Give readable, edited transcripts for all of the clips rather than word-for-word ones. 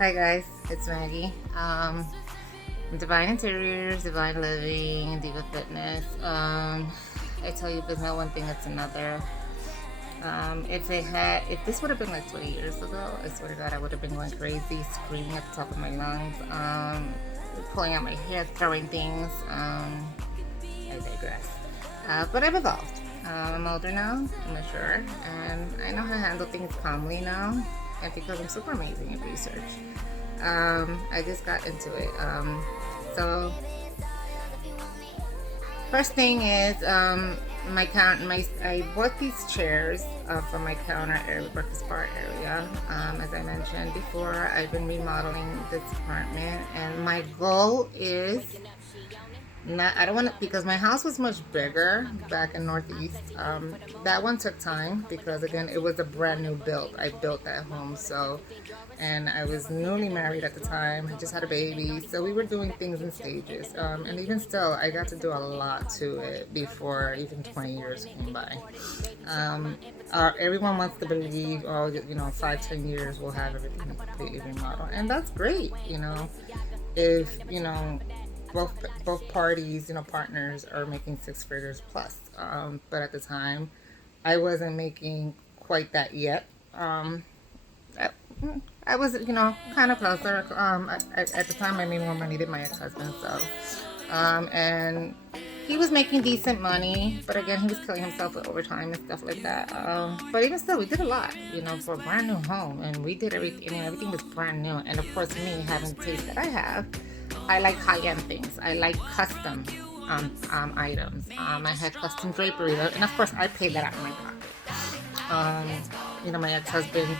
Hi guys, it's Maggie. Divine Interiors, Divine Living, Diva Fitness. I tell you, if there's not one thing, it's another. If this would have been like 20 years ago, I swear to God, I would have been going crazy, screaming at the top of my lungs, pulling out my hair, throwing things. I digress. But I've evolved. I'm older now, I'm mature, and I know how to handle things calmly now. And because I'm super amazing at research, I just got into it. So first thing is I bought these chairs for my counter area, breakfast bar area. As I mentioned before, I've been remodeling this apartment, and my goal is not, I don't want to, because my house was much bigger back in Northeast. That one took time because again, it was a brand new build. I built that home, so, and I was newly married at the time. I just had a baby, so we were doing things in stages. And even still, I got to do a lot to it before even 20 years came by. Everyone wants to believe, oh, 5, 10 years we'll have everything completely remodeled, and that's great. If both parties, partners are making 6 figures plus. But at the time, I wasn't making quite that yet. I, I was, kind of closer. At the time, I made more money than my ex-husband, so, and he was making decent money, but again, he was killing himself with overtime and stuff like that. But even still, we did a lot, for a brand new home, and we did everything. I mean, everything was brand new, and of course, me having the taste that I have, I like high-end things. I like custom items. I had custom drapery, and of course, I paid that out of my pocket. My ex-husband,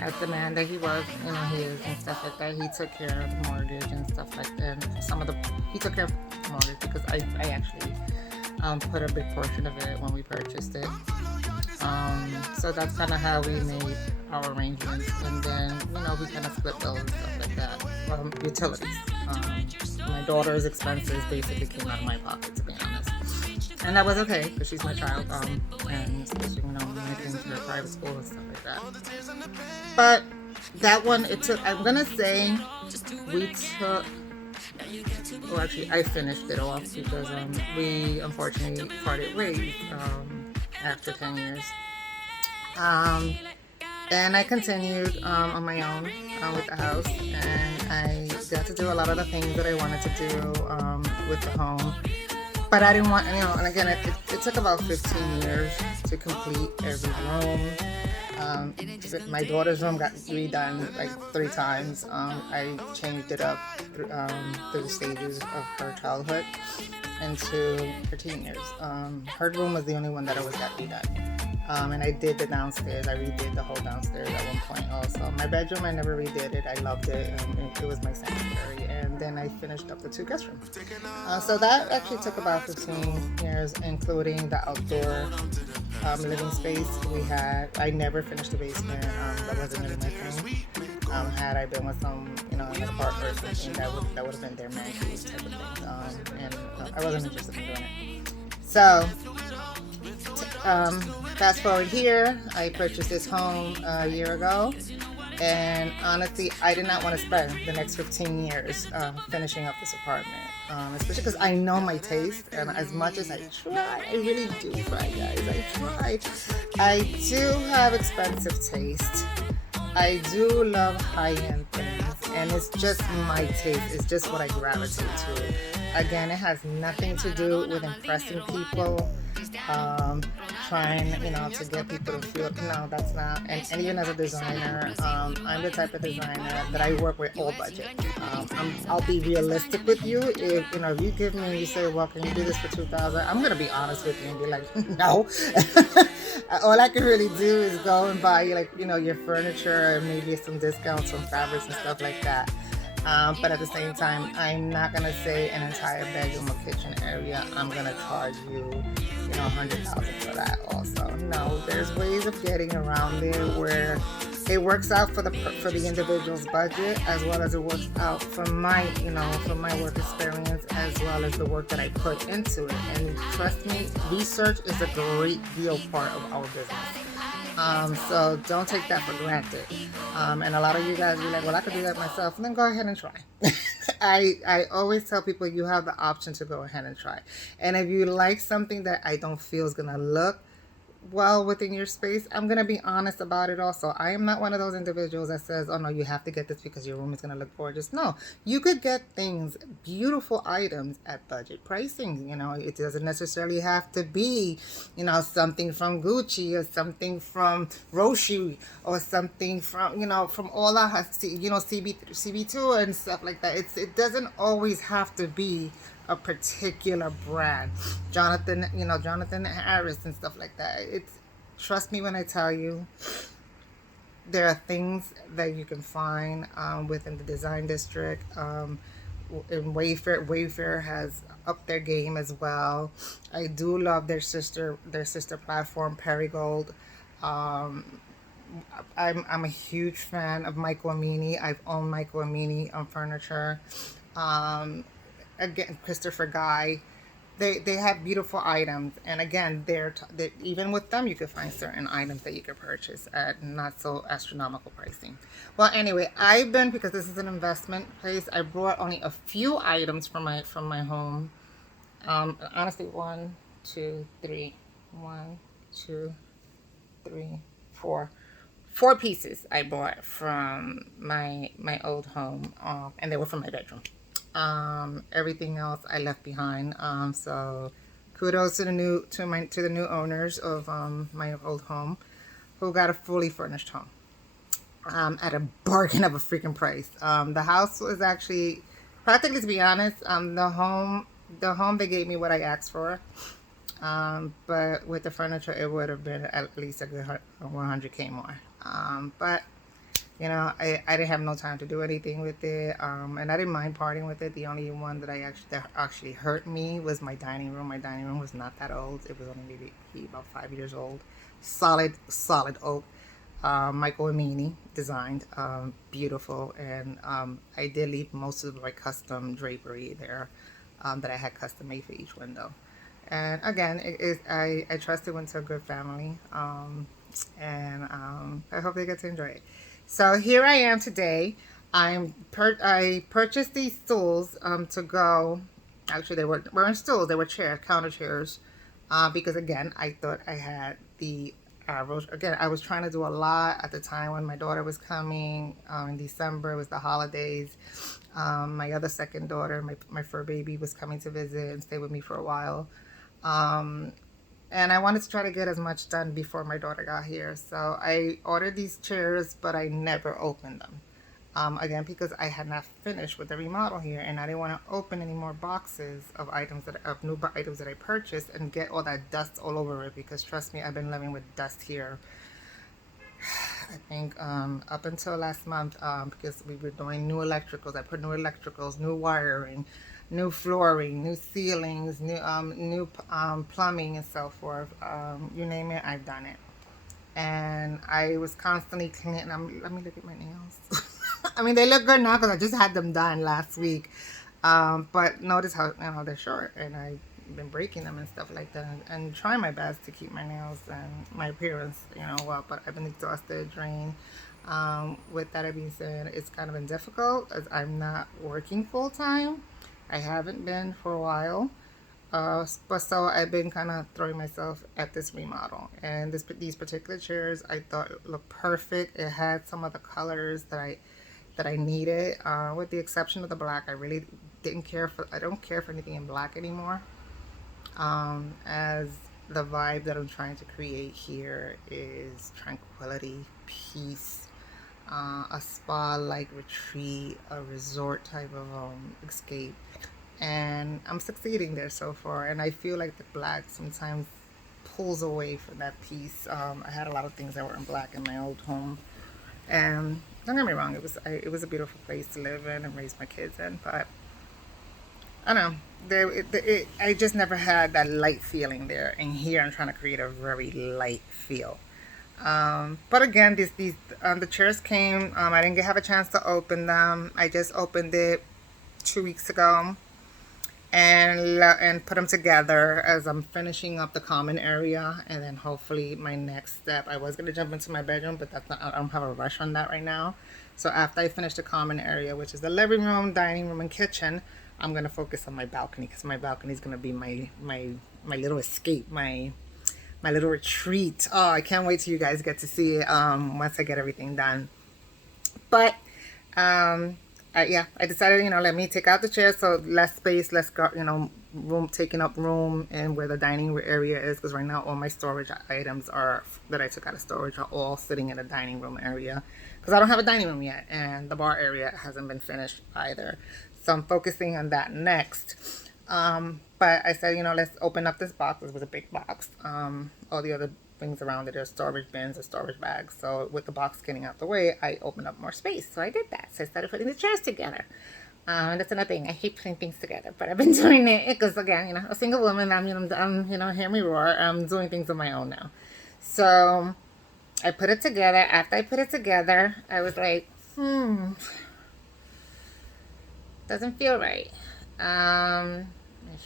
as the man that he was, he is and stuff like that, he took care of the mortgage and stuff like that. And he took care of the mortgage because I actually put a big portion of it when we purchased it. So that's kind of how we made our arrangements, and then we kind of split those and stuff like that. Utilities. My daughter's expenses basically came out of my pocket, to be honest, and that was okay because she's my child, and especially making to her private school and stuff like that. But that one, it took. I'm gonna say we took. Well, actually, I finished it off because we unfortunately parted ways after 10 years. And I continued on my own with the house, and I got to do a lot of the things that I wanted to do with the home. But I didn't want, and again, it took about 15 years to complete every room. My daughter's room got redone like 3 times. I changed it up through the stages of her childhood into her teen years. Her room was the only one that always got redone. And I did the downstairs. I redid the whole downstairs at one point also. My bedroom, I never redid it. I loved it. It was my sanctuary. And then I finished up the 2 guest rooms. So that actually took about 15 years, including the outdoor living space we had. I never finished the basement. That wasn't really my thing. Had I been with some, another partner or something, that would have been their man cave type of thing. And I wasn't interested in doing it. So, fast forward here, I purchased this home a year ago, and honestly, I did not want to spend the next 15 years finishing up this apartment, especially because I know my taste, and as much as I try, I really do try, guys, I try. I do have expensive taste. I do love high-end things, and it's just my taste. It's just what I gravitate to. Again, it has nothing to do with impressing people, trying, to get people to feel, no, that's not, and even as a designer, I'm the type of designer that I work with all budget. I'll be realistic with you. If you give me, you say, well, can you do this for $2,000? I'm going to be honest with you and be like, no. All I can really do is go and buy, your furniture and maybe some discounts on fabrics and stuff like that. But at the same time, I'm not going to say an entire bedroom or kitchen area, I'm going to charge you, $100,000 for that also. No, there's ways of getting around it where it works out for the individual's budget, as well as it works out for my work experience, as well as the work that I put into it. And trust me, research is a great deal part of our business. So don't take that for granted. And a lot of you guys be like, well, I could do that myself. And then go ahead and try. I always tell people you have the option to go ahead and try. And if you like something that I don't feel is going to look well within your space, I'm going to be honest about it also. I am not one of those individuals that says, oh no, you have to get this because your room is going to look gorgeous. No, you could get things, beautiful items at budget pricing. You know, it doesn't necessarily have to be, you know, something from Gucci or something from Roshi or something from, you know, from all our, you know, CB2 and stuff like that. It doesn't always have to be a particular brand. Jonathan Harris and stuff like that. It's, trust me when I tell you, there are things that you can find within the design district. In Wayfair has upped their game as well. I do love their sister platform, Perigold. Um, I'm a huge fan of Michael Amini. I've owned Michael Amini on furniture. Um, Again, Christopher Guy. They have beautiful items, and again, they even with them you could find certain items that you could purchase at not so astronomical pricing. Well, anyway, I've been, because this is an investment place, I brought only a few items from my home. Honestly, one, two, three, four pieces I bought from my old home, and they were from my bedroom. Everything else I left behind. So kudos to the new owners of my old home, who got a fully furnished home at a bargain of a freaking price. The house was actually, practically, to be honest, the home they gave me what I asked for. But with the furniture, it would have been at least a good 100K more. But you know, I didn't have no time to do anything with it, and I didn't mind parting with it. The only one that actually hurt me was my dining room. My dining room was not that old. It was only maybe about 5 years old. Solid oak. Michael Amini designed, beautiful, and I did leave most of my custom drapery there that I had custom made for each window. And again, I trust it went to a good family, and I hope they get to enjoy it. So here I am today. I purchased these stools to go. Actually, they weren't stools. They were chairs, counter chairs, because again, I thought I had the again, I was trying to do a lot at the time when my daughter was coming in December. It was the holidays. My other second daughter, my fur baby, was coming to visit and stay with me for a while. And I wanted to try to get as much done before my daughter got here. So I ordered these chairs, but I never opened them. Again, because I had not finished with the remodel here, and I didn't want to open any more boxes of new items that I purchased and get all that dust all over it. Because trust me, I've been living with dust here. I think up until last month, because we were doing new electricals. I put new electricals, new wiring, new flooring, new ceilings, new plumbing, and so forth. You name it, I've done it. And I was constantly cleaning. Let me look at my nails. I mean, they look good now because I just had them done last week. But notice how, you know, they're short, and I've been breaking them and stuff like that, and trying my best to keep my nails and my appearance, you know, well. But I've been exhausted, drained. With that being said, it's kind of been difficult as I'm not working full time. I haven't been for a while. But so I've been kind of throwing myself at this remodel, and these particular chairs I thought looked perfect. It had some of the colors that I needed, with the exception of the black. I really didn't care for. I don't care for anything in black anymore. As the vibe that I'm trying to create here is tranquility, peace, a spa-like retreat, a resort type of escape, and I'm succeeding there so far. And I feel like the black sometimes pulls away from that piece. I had a lot of things that were in black in my old home, and don't get me wrong, it was a beautiful place to live in and raise my kids in, but I don't know. I just never had that light feeling there. And here I'm trying to create a very light feel. But again, the chairs came. I didn't have a chance to open them. I just opened it 2 weeks ago, and put them together as I'm finishing up the common area. And then hopefully my next step, I was going to jump into my bedroom, but that's not, I don't have a rush on that right now. So after I finish the common area, which is the living room, dining room, and kitchen, I'm going to focus on my balcony, because my balcony is going to be my little escape, my little retreat. Oh, I can't wait till you guys get to see it once I get everything done. But yeah, I decided, let me take out the chairs, so less space, less, room, taking up room, and where the dining area is, because right now all my storage items that I took out of storage are all sitting in the dining room area, because I don't have a dining room yet, and the bar area hasn't been finished either. So I'm focusing on that next. But I said, let's open up this box. This was a big box. All the other things around it are storage bins or storage bags. So with the box getting out the way, I opened up more space. So I did that. So I started putting the chairs together. And that's another thing. I hate putting things together, but I've been doing it because, again, a single woman. I'm hear me roar. I'm doing things on my own now. So I put it together. After I put it together, I was like, doesn't feel right. And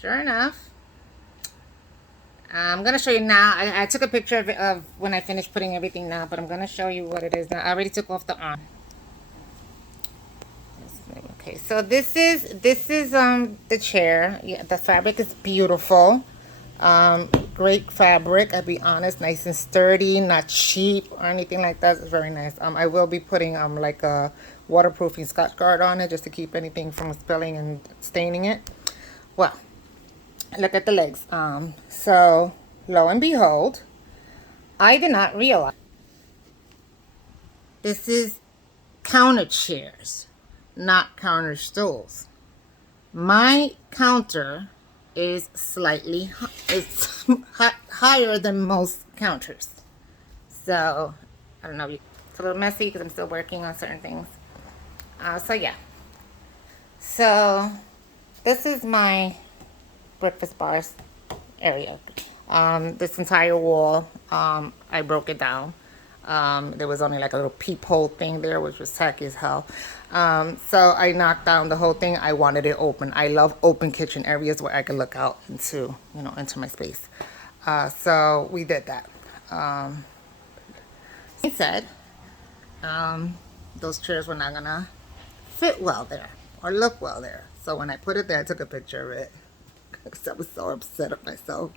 sure enough, I'm going to show you now. I took a picture of when I finished putting everything now, but I'm going to show you what it is now. I already took off the arm. Okay, so this is the chair. Yeah, the fabric is beautiful. Great fabric, I'll be honest, nice and sturdy, not cheap or anything like that. It's very nice. I will be putting like a waterproofing Scotch Guard on it, just to keep anything from spilling and staining it. Well, look at the legs. So lo and behold, I did not realize this is counter chairs, not counter stools. My counter is slightly it's higher than most counters, so I don't know, it's a little messy because I'm still working on certain things. So yeah, so this is my breakfast bars area. This entire wall, I broke it down. There was only like a little peephole thing there, which was tacky as hell. So I knocked down the whole thing. I wanted it open. I love open kitchen areas where I can look out into, into my space. So we did that. He said, those chairs were not gonna fit well there or look well there. So when I put it there, I took a picture of it because I was so upset at myself.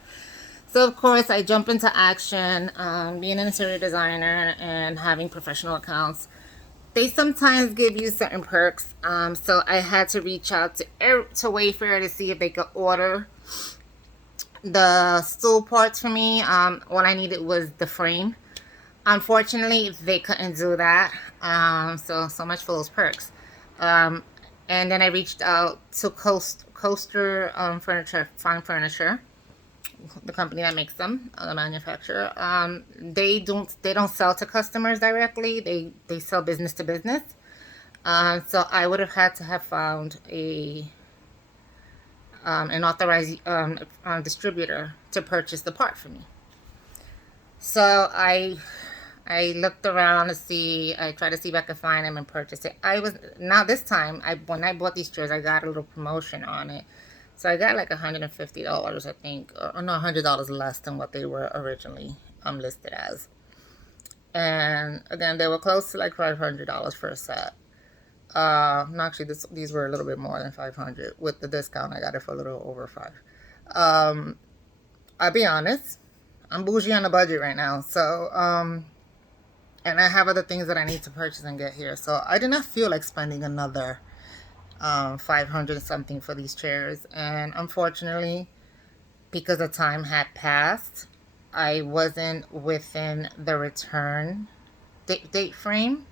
So of course I jump into action. Being an interior designer and having professional accounts, they sometimes give you certain perks. So I had to reach out to Wayfair to see if they could order the stool parts for me. All I needed was the frame. Unfortunately, they couldn't do that. So much for those perks. And then I reached out to Coaster Furniture, Fine Furniture, the company that makes them, the manufacturer. They don't sell to customers directly. They sell business to business. So I would have had to have found an authorized distributor to purchase the part for me. So I looked around to see. I tried to see if I could find them and purchase it. This time when I bought these chairs, I got a little promotion on it. So I got like $150, I think, or no, $100 less than what they were originally listed as. And again, they were close to like $500 for a set. No, actually, these were a little bit more than $500. With the discount, I got it for a little over $500. I'll be honest, I'm bougie on a budget right now. So, and I have other things that I need to purchase and get here. So I did not feel like spending another $500 something for these chairs. And unfortunately, because the time had passed, I wasn't within the return date frame.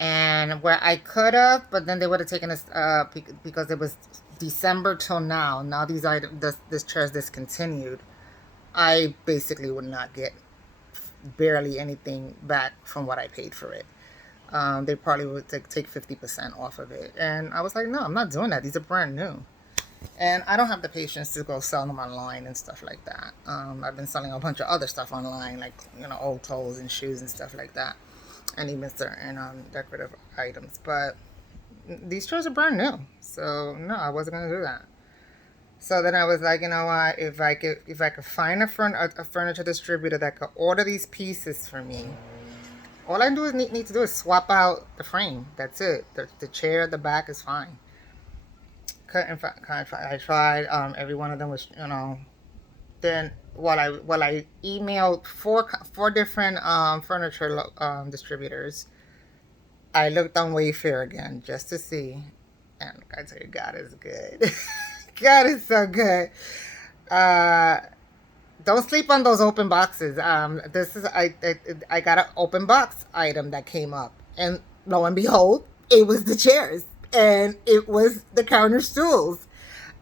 And where I could have, but then they would have taken us because it was December till now. Now these items, this chair is discontinued. I basically would not get barely anything back from what I paid for it. They probably would take 50% off of it. And I was like, no, I'm not doing that. These are brand new. And I don't have the patience to go sell them online and stuff like that. I've been selling a bunch of other stuff online, like, old clothes and shoes and stuff like that. And even certain decorative items. But these chairs are brand new. So, no, I wasn't going to do that. So then I was like, you know what? If I could find a furniture distributor that could order these pieces for me, all I do is need to do is swap out the frame. That's it. The chair, the back is fine. Couldn't find. I tried. Every one of them was, Then while I emailed four different furniture distributors, I looked on Wayfair again just to see, and I tell you, God is good. God is so good. Uh, don't sleep on those open boxes. This is I got an open box item that came up, and lo and behold, it was the chairs and it was the counter stools.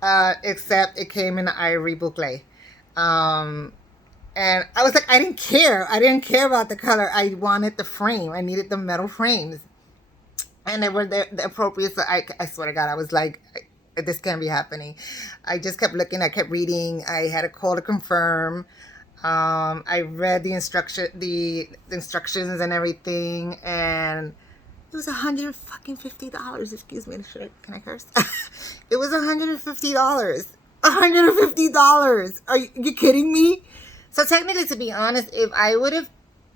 Except it came in ivory boucle. Um, and I was like, I didn't care. I didn't care about the color. I wanted the frame. I needed the metal frames, and they were the appropriate. So I swear to God, I was like, this can't be happening. I just kept looking. I kept reading. I had a call to confirm. I read the instructions and everything, and it was $150. Excuse me, can I curse? It was $150. $150. Are you kidding me? So technically, to be honest, if I would have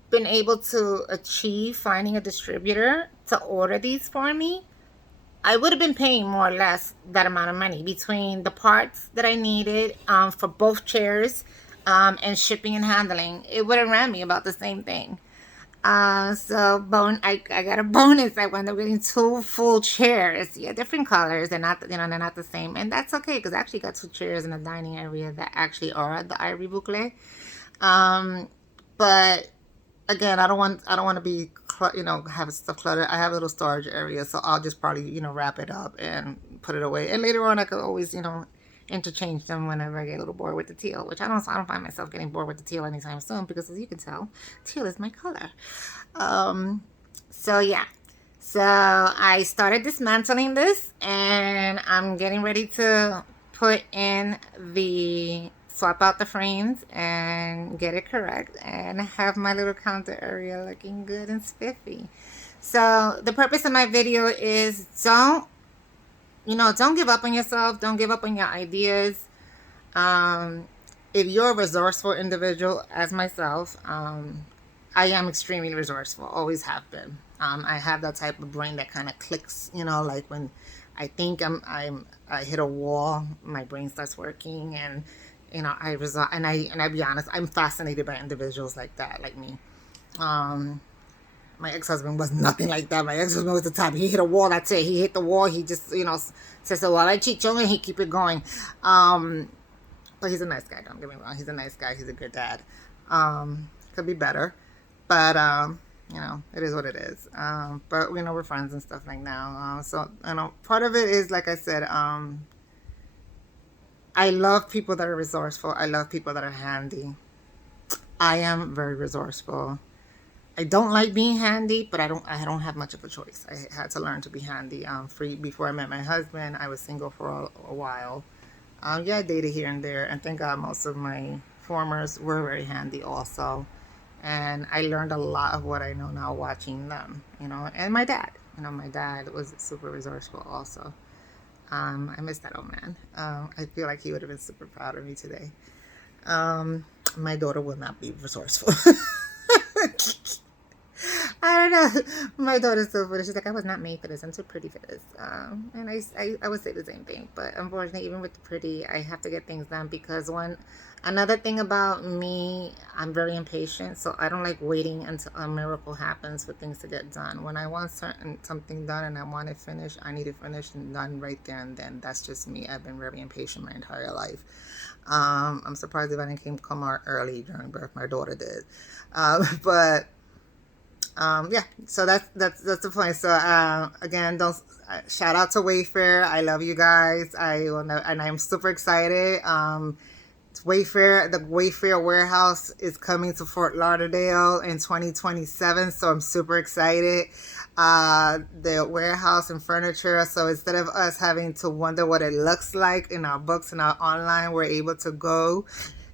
been able to achieve finding a distributor to order these for me, I would have been paying more or less that amount of money between the parts that I needed for both chairs and shipping and handling. It would have ran me about the same thing. I got a bonus. I wound up getting two full chairs. Yeah, different colors. They're not the same, and that's okay because I actually got two chairs in the dining area that actually are the ivory boucle. Um, but again, I don't want to be have stuff cluttered. I have a little storage area, so I'll just probably wrap it up and put it away. And later on, I could always interchange them whenever I get a little bored with the teal, which I don't find myself getting bored with the teal anytime soon because, as you can tell, teal is my color. Um, so yeah. So I started dismantling this, and I'm getting ready to put in the swap out the frames and get it correct and have my little counter area looking good and spiffy. So the purpose of my video is don't give up on yourself. Don't give up on your ideas. Um, if you're a resourceful individual, as myself, I am extremely resourceful. Always have been. I have that type of brain that kind of clicks. Like when I think I hit a wall, my brain starts working, and I resort. And I be honest, I'm fascinated by individuals like that, like me. Um, my ex-husband was nothing like that. My ex-husband was the type, he hit a wall, that's it. He hit the wall, he just, says, well, I cheat, and he keep it going. But he's a nice guy, don't get me wrong. He's a nice guy. He's a good dad. Could be better. But, it is what it is. But, we're friends and stuff like now. So, part of it is, like I said, I love people that are resourceful. I love people that are handy. I am very resourceful. I don't like being handy, but I don't have much of a choice. I had to learn to be handy. Before I met my husband, I was single for a while. Yeah, I dated here and there, and thank God most of my formers were very handy also. And I learned a lot of what I know now watching them, and my dad. My dad was super resourceful also. I miss that old man. I feel like he would have been super proud of me today. My daughter will not be resourceful. I don't know. My daughter's so funny. She's like, I was not made for this. I'm too pretty for this. And I would say the same thing. But unfortunately, even with the pretty, I have to get things done because another thing about me, I'm very impatient. So I don't like waiting until a miracle happens for things to get done. When I want something done and I want it finished, I need it finished and done right there and then. That's just me. I've been very impatient my entire life. I'm surprised if I didn't come out early during birth. My daughter did. But yeah, so that's the point. So again, don't shout out to Wayfair. I love you guys. I will know, and I'm super excited. Wayfair, the Wayfair warehouse is coming to Fort Lauderdale in 2027, so I'm super excited. The warehouse and furniture, so instead of us having to wonder what it looks like in our books and our online, we're able to go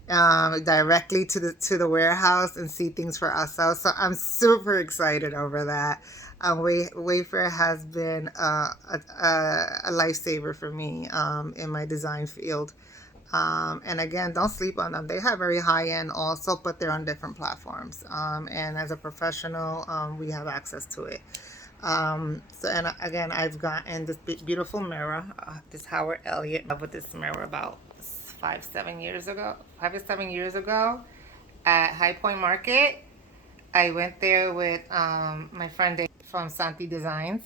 directly to the warehouse and see things for ourselves. So I'm super excited over that. Wayfair has been a lifesaver for me in my design field. And again, don't sleep on them. They have very high end also, but they're on different platforms. And as a professional, we have access to it. So, and again, I've gotten this beautiful mirror, this Howard Elliott, with this mirror about 5, 7 years ago, 5 or 7 years ago at High Point Market. I went there with my friend Dave from Santi Designs,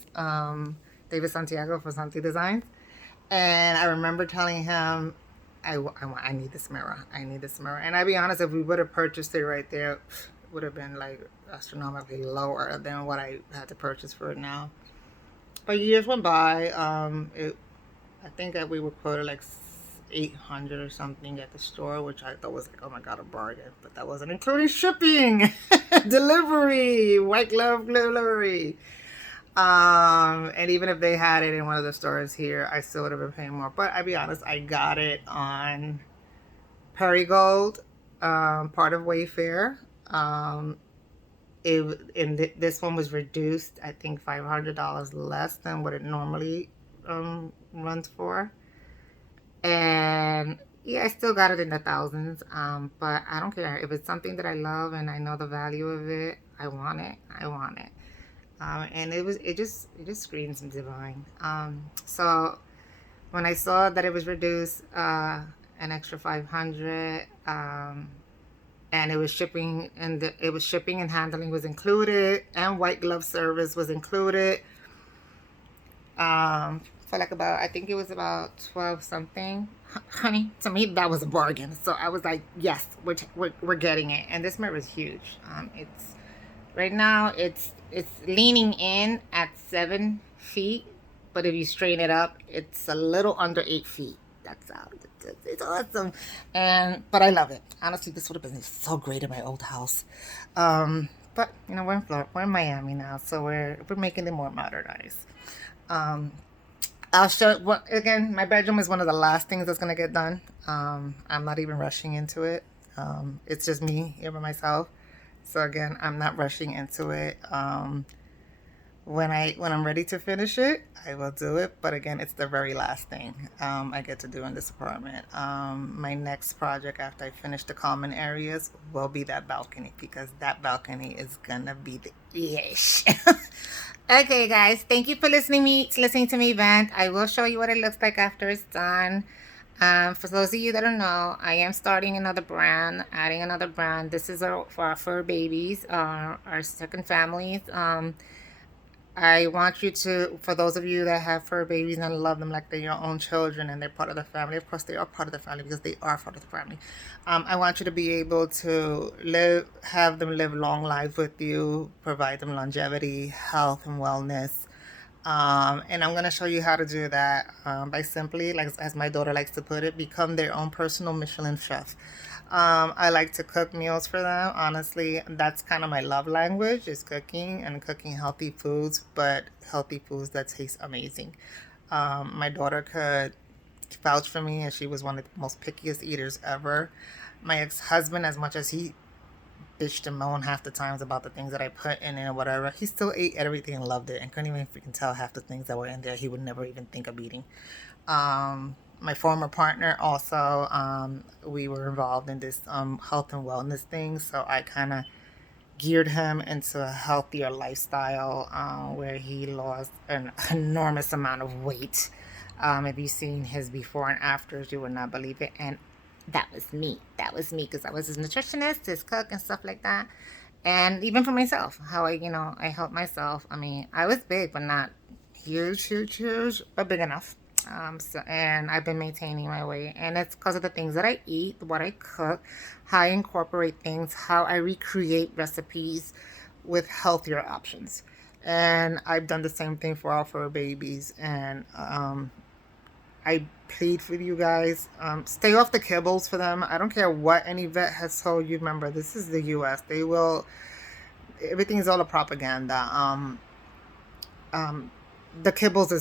David Santiago from Santi Designs. And I remember telling him, I need this mirror. I need this mirror. And I'll be honest, if we would have purchased it right there, it would have been like astronomically lower than what I had to purchase for it now. But years went by. I think that we were quoted like 800 or something at the store, which I thought was like, oh my god, a bargain. But that wasn't including shipping, delivery, white glove delivery. And even if they had it in one of the stores here, I still would have been paying more. But I'll be honest, I got it on Perigold, part of Wayfair. This one was reduced, I think $500 less than what it normally runs for. And yeah, I still got it in the thousands. But I don't care if it's something that I love and I know the value of it. I want it. I want it. And it just screams divine. So when I saw that it was reduced an extra 500, and it was shipping, and it was shipping and handling was included, and white glove service was included. For like about, I think it was about 12 something. Honey, to me that was a bargain. So I was like, yes, we're getting it. And this mirror is huge. It's right now it's leaning in at 7 feet, but if you straighten it up, it's a little under 8 feet. That's out. It's awesome, but I love it. Honestly, this would have been so great in my old house. But you know, we're in Florida, we're in Miami now, so we're making it more modernized. I'll show what again. My bedroom is one of the last things that's gonna get done. I'm not even rushing into it. It's just me here by myself. So again, I'm not rushing into it. When I'm ready to finish it, I will do it. But again, it's the very last thing I get to do in this apartment. My next project after I finish the common areas will be that balcony, because that balcony is gonna be the ish. Okay, guys, thank you for listening to me vent. I will show you what it looks like after it's done. For those of you that don't know, I am starting another brand, adding another brand. This is for our fur babies, our second families. I want you to, for those of you that have fur babies and love them like they're your own children and they're part of the family, of course they are part of the family because they are part of the family. I want you to be able to have them live long lives with you, provide them longevity, health, and wellness. And I'm going to show you how to do that by simply, like as my daughter likes to put it, become their own personal Michelin chef. I like to cook meals for them. Honestly, that's kind of my love language, is cooking and cooking healthy foods, but healthy foods that taste amazing. My daughter could vouch for me, and she was one of the most pickiest eaters ever. My ex-husband, as much as he bitched and moaned half the times about the things that I put in it or whatever, he still ate everything and loved it and couldn't even freaking tell half the things that were in there he would never even think of eating. My former partner also, we were involved in this health and wellness thing, so I kind of geared him into a healthier lifestyle where he lost an enormous amount of weight. If you've seen his before and afters, you would not believe it. And that was me because I was his nutritionist, his cook, and stuff like that. And even for myself, how I helped myself. I mean, I was big, but not huge, but big enough. And I've been maintaining my weight, and it's because of the things that I eat, what I cook, how I incorporate things, how I recreate recipes with healthier options. And I've done the same thing for all fur babies. And I plead with you guys, stay off the kibbles for them. I don't care what any vet has told you. Remember, this is the U.S. Everything is all a propaganda. The kibbles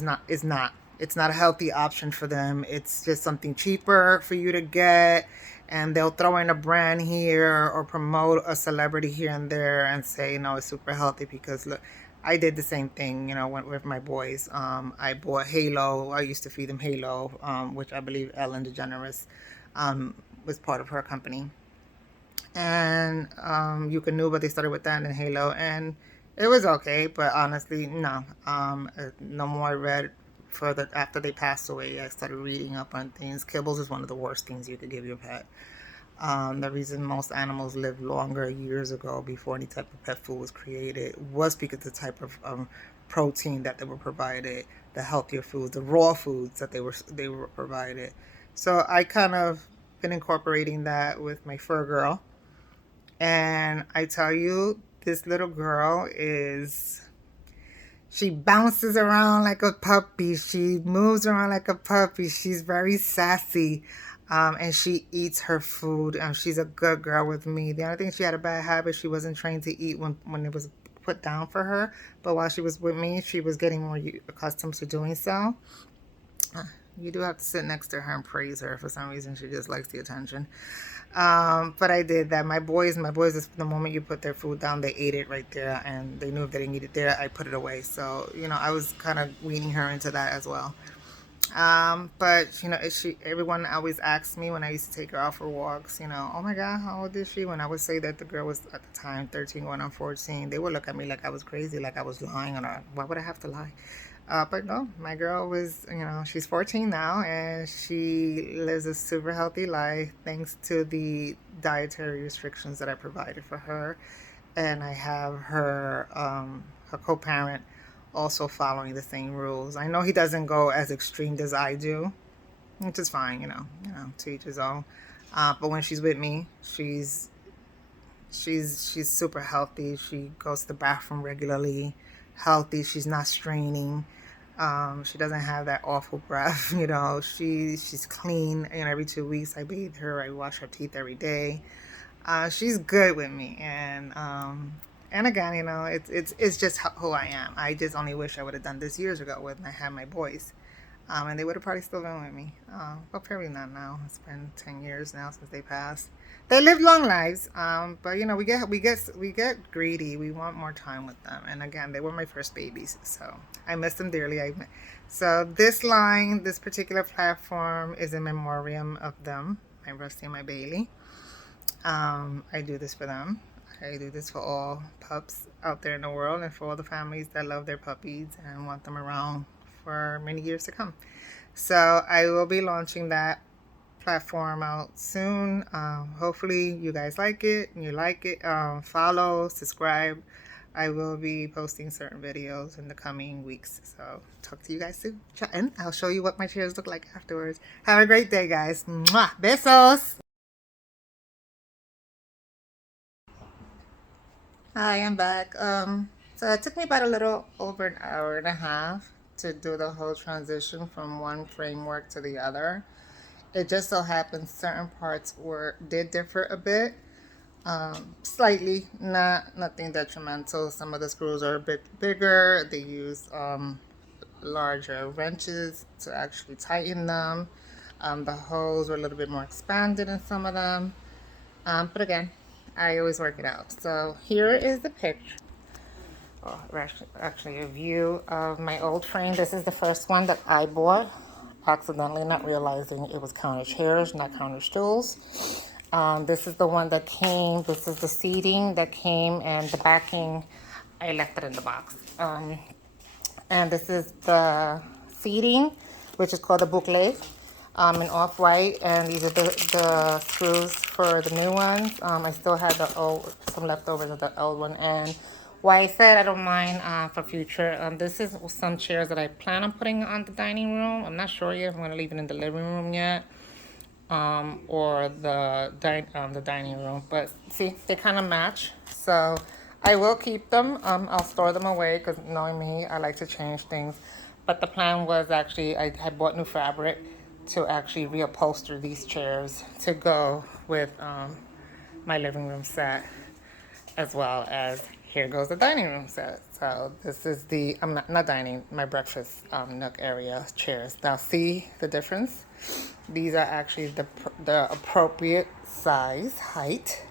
it's not a healthy option for them. It's just something cheaper for you to get, and they'll throw in a brand here or promote a celebrity here and there and say, it's super healthy. Because look, I did the same thing, with my boys. I bought Halo. I used to feed them Halo, which I believe Ellen DeGeneres was part of her company. And Yuka knew, but they started with that and Halo, and it was okay. But honestly, no, no more. I read further after they passed away. I started reading up on things. Kibbles is one of the worst things you could give your pet. The reason most animals lived longer years ago, before any type of pet food was created, was because the type of protein that they were provided, the healthier foods, the raw foods that they were provided. So I kind of been incorporating that with my fur girl, and I tell you, this little girl is, she bounces around like a puppy. She moves around like a puppy. She's very sassy. And she eats her food. She's a good girl with me. The only thing, she had a bad habit. She wasn't trained to eat when it was put down for her. But while she was with me, she was getting more accustomed to doing so. You do have to sit next to her and praise her. For some reason, she just likes the attention. But I did that. My boys, the moment you put their food down, they ate it right there, and they knew if they didn't eat it there, I put it away. So, I was kind of weaning her into that as well. But everyone always asks me when I used to take her out for walks, oh my God, how old is she? When I would say that the girl was at the time 13 going on 14, they would look at me like I was crazy, like I was lying on her. Why would I have to lie? But no, my girl was, she's 14 now, and she lives a super healthy life thanks to the dietary restrictions that I provided for her. And I have her co-parent also following the same rules. I know he doesn't go as extreme as I do, which is fine, to each his own. But when she's with me, she's super healthy. She goes to the bathroom regularly, healthy. She's not straining. She doesn't have that awful breath. She's clean. And every 2 weeks, I bathe her. I wash her teeth every day. She's good with me, and again, it's just who I am. I just only wish I would have done this years ago when I had my boys, and they would have probably still been with me. But probably not now. It's been 10 years now since they passed. They lived long lives, but we get greedy. We want more time with them, and again, they were my first babies, so I miss them dearly. So this particular platform is in memoriam of them, my Rusty and my Bailey. I do this for them. I do this for all pups out there in the world, and for all the families that love their puppies and want them around for many years to come. So I will be launching that platform out soon. Hopefully you guys like it and you like it. Follow, subscribe. I will be posting certain videos in the coming weeks. So talk to you guys soon. And I'll show you what my chairs look like afterwards. Have a great day, guys. Mwah. Besos. Hi, I'm back. So it took me about a little over an hour and a half to do the whole transition from one framework to the other. It just so happens certain parts did differ a bit, slightly, nothing detrimental. Some of the screws are a bit bigger. They use larger wrenches to actually tighten them. The holes were a little bit more expanded in some of them. But again, I always work it out. So here is the picture. Oh, actually a view of my old frame. This is the first one that I bought, accidentally, not realizing it was counter chairs, not counter stools. This is the one that came. This is the seating that came, and the backing, I left it in the box. And this is the seating, which is called the boucle, in off-white, and these are the screws for the new ones. I still had some leftovers of the old one, and why I said I don't mind for future. This is some chairs that I plan on putting on the dining room. I'm not sure yet if I'm going to leave it in the living room yet, or the dining room. But see, they kind of match, so I will keep them. I'll store them away because knowing me, I like to change things. But the plan was actually I had bought new fabric to actually reupholster these chairs to go with my living room set, as well as here goes the dining room set. So this is the, I'm not dining, my breakfast nook area chairs. Now see the difference? These are actually the appropriate size, height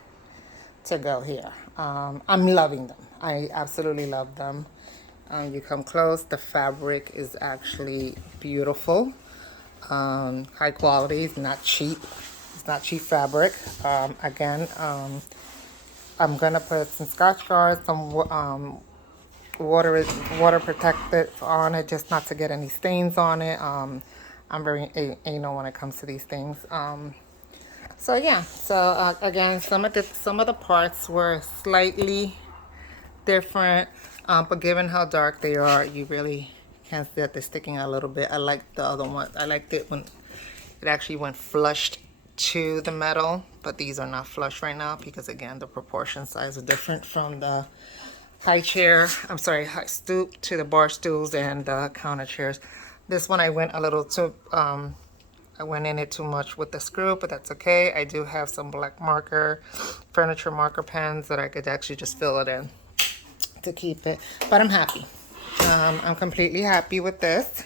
to go here. I'm loving them. I absolutely love them. You come close, the fabric is actually beautiful. High quality, it's not cheap. It's not cheap fabric. Again, I'm gonna put some Scotch Guard, some water water protectant on it, just not to get any stains on it. I'm very anal when it comes to these things. So yeah, so again, some of the parts were slightly different, but given how dark they are, you really can't see that they're sticking out a little bit. I like the other one. I liked it when it actually went flushed to the metal, but these are not flush right now because again, the proportion size is different from the high chair. I'm sorry, high stoop to the bar stools and the counter chairs. This one I went a little too. I went in it too much with the screw, but that's okay. I do have some black marker, furniture marker pens that I could actually just fill it in to keep it. But I'm happy. I'm completely happy with this.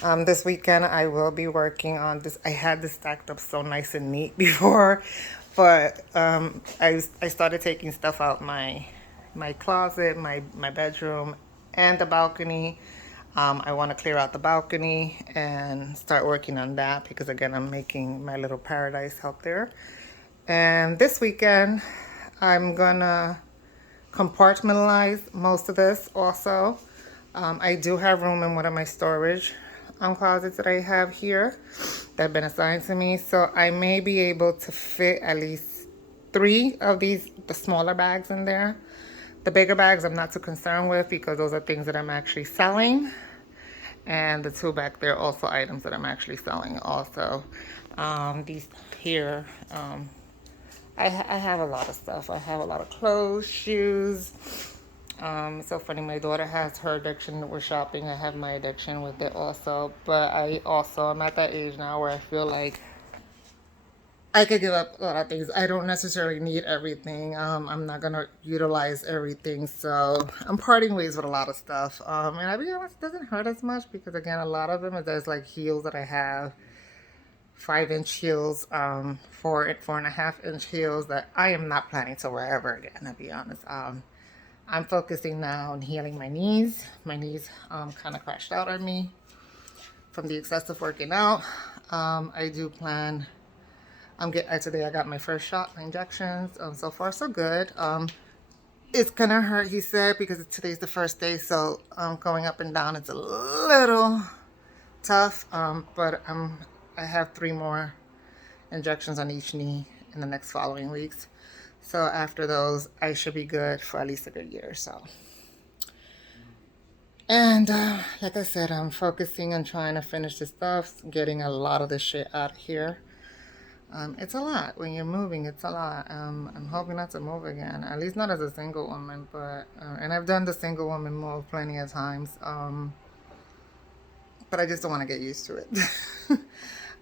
This weekend I will be working on this. I had this stacked up so nice and neat before, but I started taking stuff out my closet, my bedroom, and the balcony. I want to clear out the balcony and start working on that because again, I'm making my little paradise out there. And this weekend, I'm gonna compartmentalize most of this also. I do have room in one of my storage closets that I have here that have been assigned to me. So I may be able to fit at least 3 of these, the smaller bags in there. The bigger bags I'm not too concerned with because those are things that I'm actually selling. And the 2 back there also items that I'm actually selling also. These here, I have a lot of stuff. I have a lot of clothes, shoes. It's so funny, my daughter has her addiction with shopping. I have my addiction with it also. But I'm at that age now where I feel like I could give up a lot of things. I don't necessarily need everything. I'm not gonna utilize everything, so I'm parting ways with a lot of stuff. And I'll be honest, it doesn't hurt as much because again, a lot of them is there's like heels that I have, 5-inch heels, 4.5-inch heels that I am not planning to wear ever again. I'll be honest. I'm focusing now on healing my knees. My knees kind of crashed out on me from the excessive working out. I do plan. Today I got my first shot, my injections. So far so good. It's gonna hurt, he said, because today's the first day, so going up and down it's a little tough. But I have 3 more injections on each knee in the next following weeks. So after those, I should be good for at least a good year or so. And like I said, I'm focusing on trying to finish this stuff, getting a lot of this shit out of here. It's a lot when you're moving. It's a lot. I'm hoping not to move again, at least not as a single woman. But and I've done the single woman move plenty of times. But I just don't want to get used to it.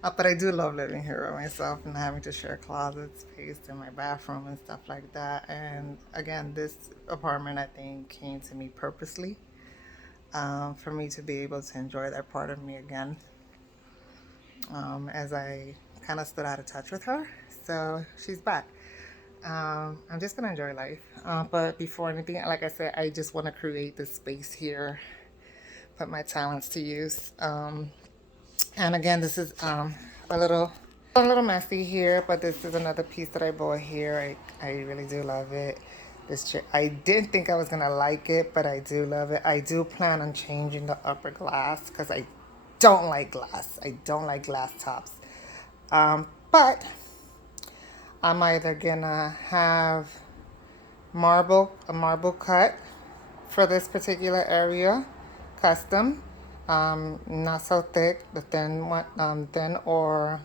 But I do love living here by myself and having to share closet space in my bathroom and stuff like that. And again, this apartment I think came to me purposely for me to be able to enjoy that part of me again. As I kind of stood out of touch with her, so she's back. I'm just gonna enjoy life, but before anything, like I said, I just want to create this space here, put my talents to use. And again, this is a little messy here, but this is another piece that I bought here. I really do love it. This chair, I didn't think I was gonna like it, but I do love it. I do plan on changing the upper glass because I don't like glass. I don't like glass tops. But I'm either gonna have a marble cut for this particular area, custom, not so thick, the thin one, thin or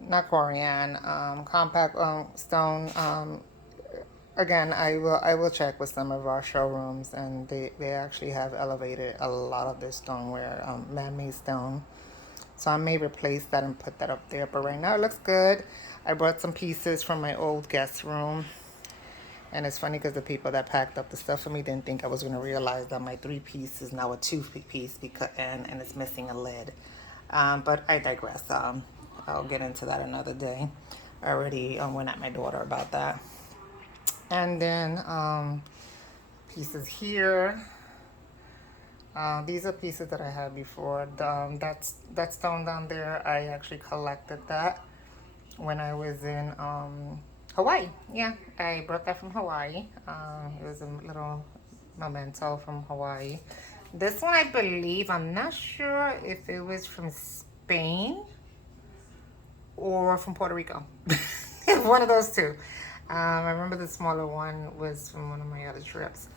not Corian, compact stone. Again, I will check with some of our showrooms, and they actually have elevated a lot of their stoneware, man-made stone. So I may replace that and put that up there. But right now it looks good. I brought some pieces from my old guest room. And it's funny because the people that packed up the stuff for me didn't think I was going to realize that my 3-piece is now a 2-piece because and it's missing a lid. But I digress. I'll get into that another day. I already went at my daughter about that. And then pieces here. These are pieces that I had before. That stone down there, I actually collected that. when I was in Hawaii. Yeah, I brought that from Hawaii. It was a little memento from Hawaii. This one, I believe, I'm not sure if it was from Spain or from Puerto Rico. One of those two. I remember the smaller one was from one of my other trips.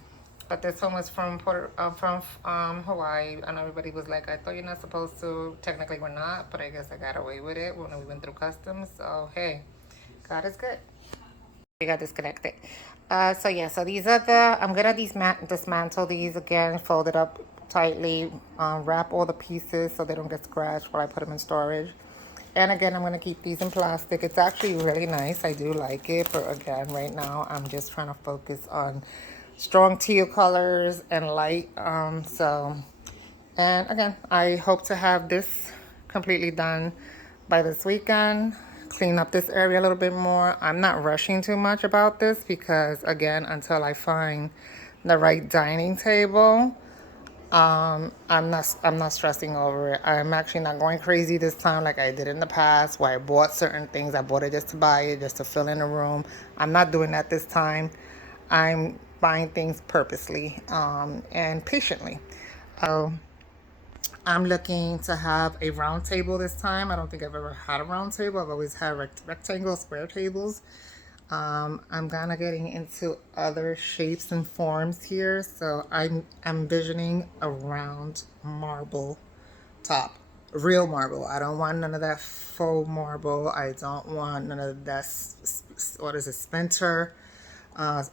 But this one was from Hawaii, and everybody was like, "I thought you're not supposed to." Technically, we're not, but I guess I got away with it when we went through customs. So hey, God is good. We got disconnected. So yeah, so these are the. I'm gonna dismantle these again, fold it up tightly, wrap all the pieces so they don't get scratched while I put them in storage. And again, I'm gonna keep these in plastic. It's actually really nice. I do like it, but again, right now I'm just trying to focus on strong teal colors and light. And again, I hope to have this completely done by this weekend. Clean up this area a little bit more. I'm not rushing too much about this because, again, until I find the right dining table, I'm not stressing over it. I'm actually not going crazy this time like I did in the past where I bought certain things. I bought it just to buy it, just to fill in a room. I'm not doing that this time. I'm buying things purposely and patiently. So I'm looking to have a round table this time. I don't think I've ever had a round table. I've always had rectangle, square tables. I'm kind of getting into other shapes and forms here. So I'm envisioning a round marble top. Real marble. I don't want none of that faux marble. I don't want none of that, what is it, splinter uh,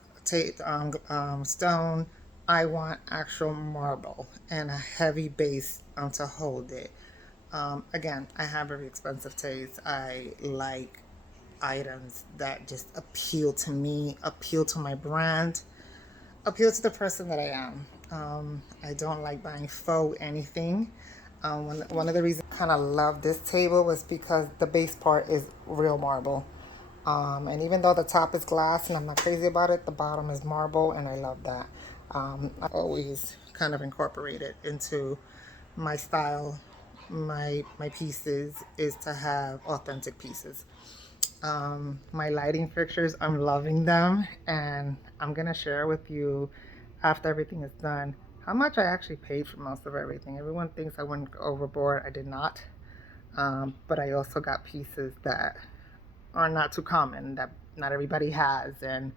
stone. I want actual marble and a heavy base to hold it. Again, I have very expensive taste. I like items that just appeal to me, appeal to my brand, appeal to the person that I am. I don't like buying faux anything. One of the reasons I kind of love this table was because the base part is real marble. And even though the top is glass and I'm not crazy about it, the bottom is marble and I love that. I always kind of incorporate it into my style, my pieces is to have authentic pieces. My lighting fixtures, I'm loving them, and I'm gonna share with you after everything is done how much I actually paid for most of everything. Everyone thinks I went overboard. I did not, but I also got pieces that are not too common that not everybody has, and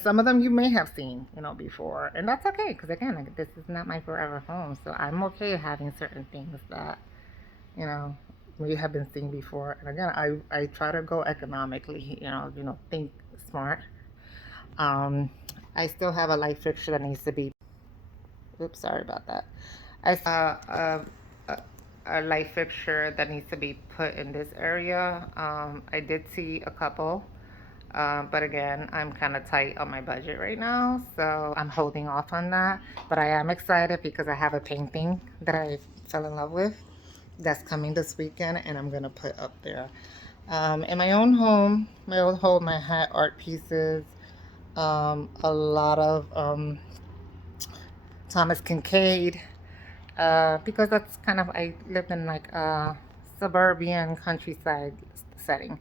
some of them you may have seen, before, and that's okay because again, like, this is not my forever home, so I'm okay having certain things that you know we have been seeing before. And again, I try to go economically, think smart. um I still have a light fixture that needs to be, oops, sorry about that. I a light fixture that needs to be put in this area. I did see a couple, but again, I'm kind of tight on my budget right now, so I'm holding off on that. But I am excited because I have a painting that I fell in love with that's coming this weekend, and I'm gonna put up there. In my own home, my old home, I had art pieces, a lot of Thomas Kincaid, because that's kind of, I lived in like a suburban countryside setting.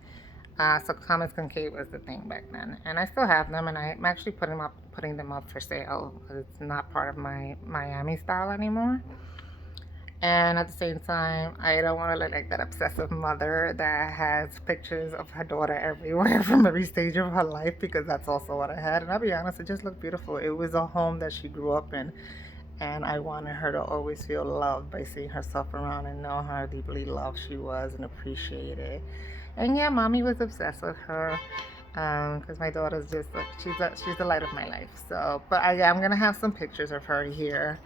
So Thomas Kincaid was the thing back then, and I still have them, and I'm actually putting them up for sale because it's not part of my Miami style anymore. And at the same time, I don't want to look like that obsessive mother that has pictures of her daughter everywhere from every stage of her life, because that's also what I had. And I'll be honest, it just looked beautiful. It was a home that she grew up in, and I wanted her to always feel loved by seeing herself around and know how deeply loved she was and appreciated. And yeah, mommy was obsessed with her because my daughter's just like, she's the light of my life. So, but I'm gonna have some pictures of her here.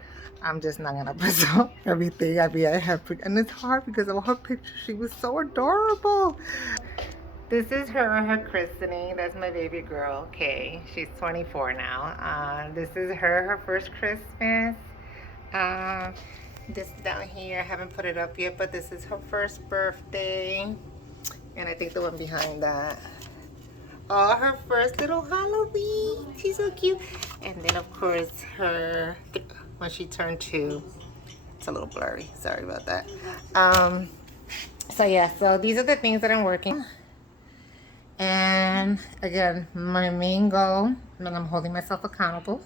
I'm just not gonna present everything. I have, and it's hard because of her pictures. She was so adorable. This is her christening. That's my baby girl, Kay. She's 24 now. This is her first Christmas. Uh, this down here, I haven't put it up yet, but this is her first birthday. And I think the one behind that. Oh, her first little Halloween. She's so cute. And then, of course, when she turned 2. It's a little blurry. Sorry about that. So, yeah. So, these are the things that I'm working. And again, my main goal, and I'm holding myself accountable.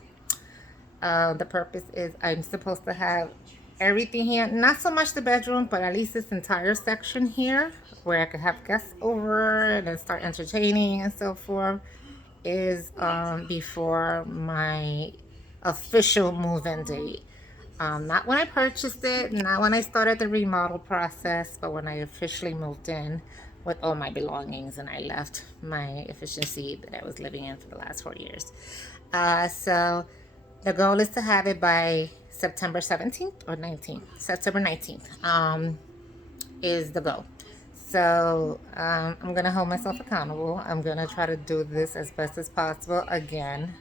The purpose is I'm supposed to have everything here, not so much the bedroom, but at least this entire section here where I could have guests over and then start entertaining and so forth is before my official move-in date. Not when I purchased it, not when I started the remodel process, but when I officially moved in with all my belongings and I left my efficiency that I was living in for the last 4 years. So the goal is to have it by September 17th or 19th. September 19th is the goal. So I'm going to hold myself accountable. I'm going to try to do this as best as possible. Again,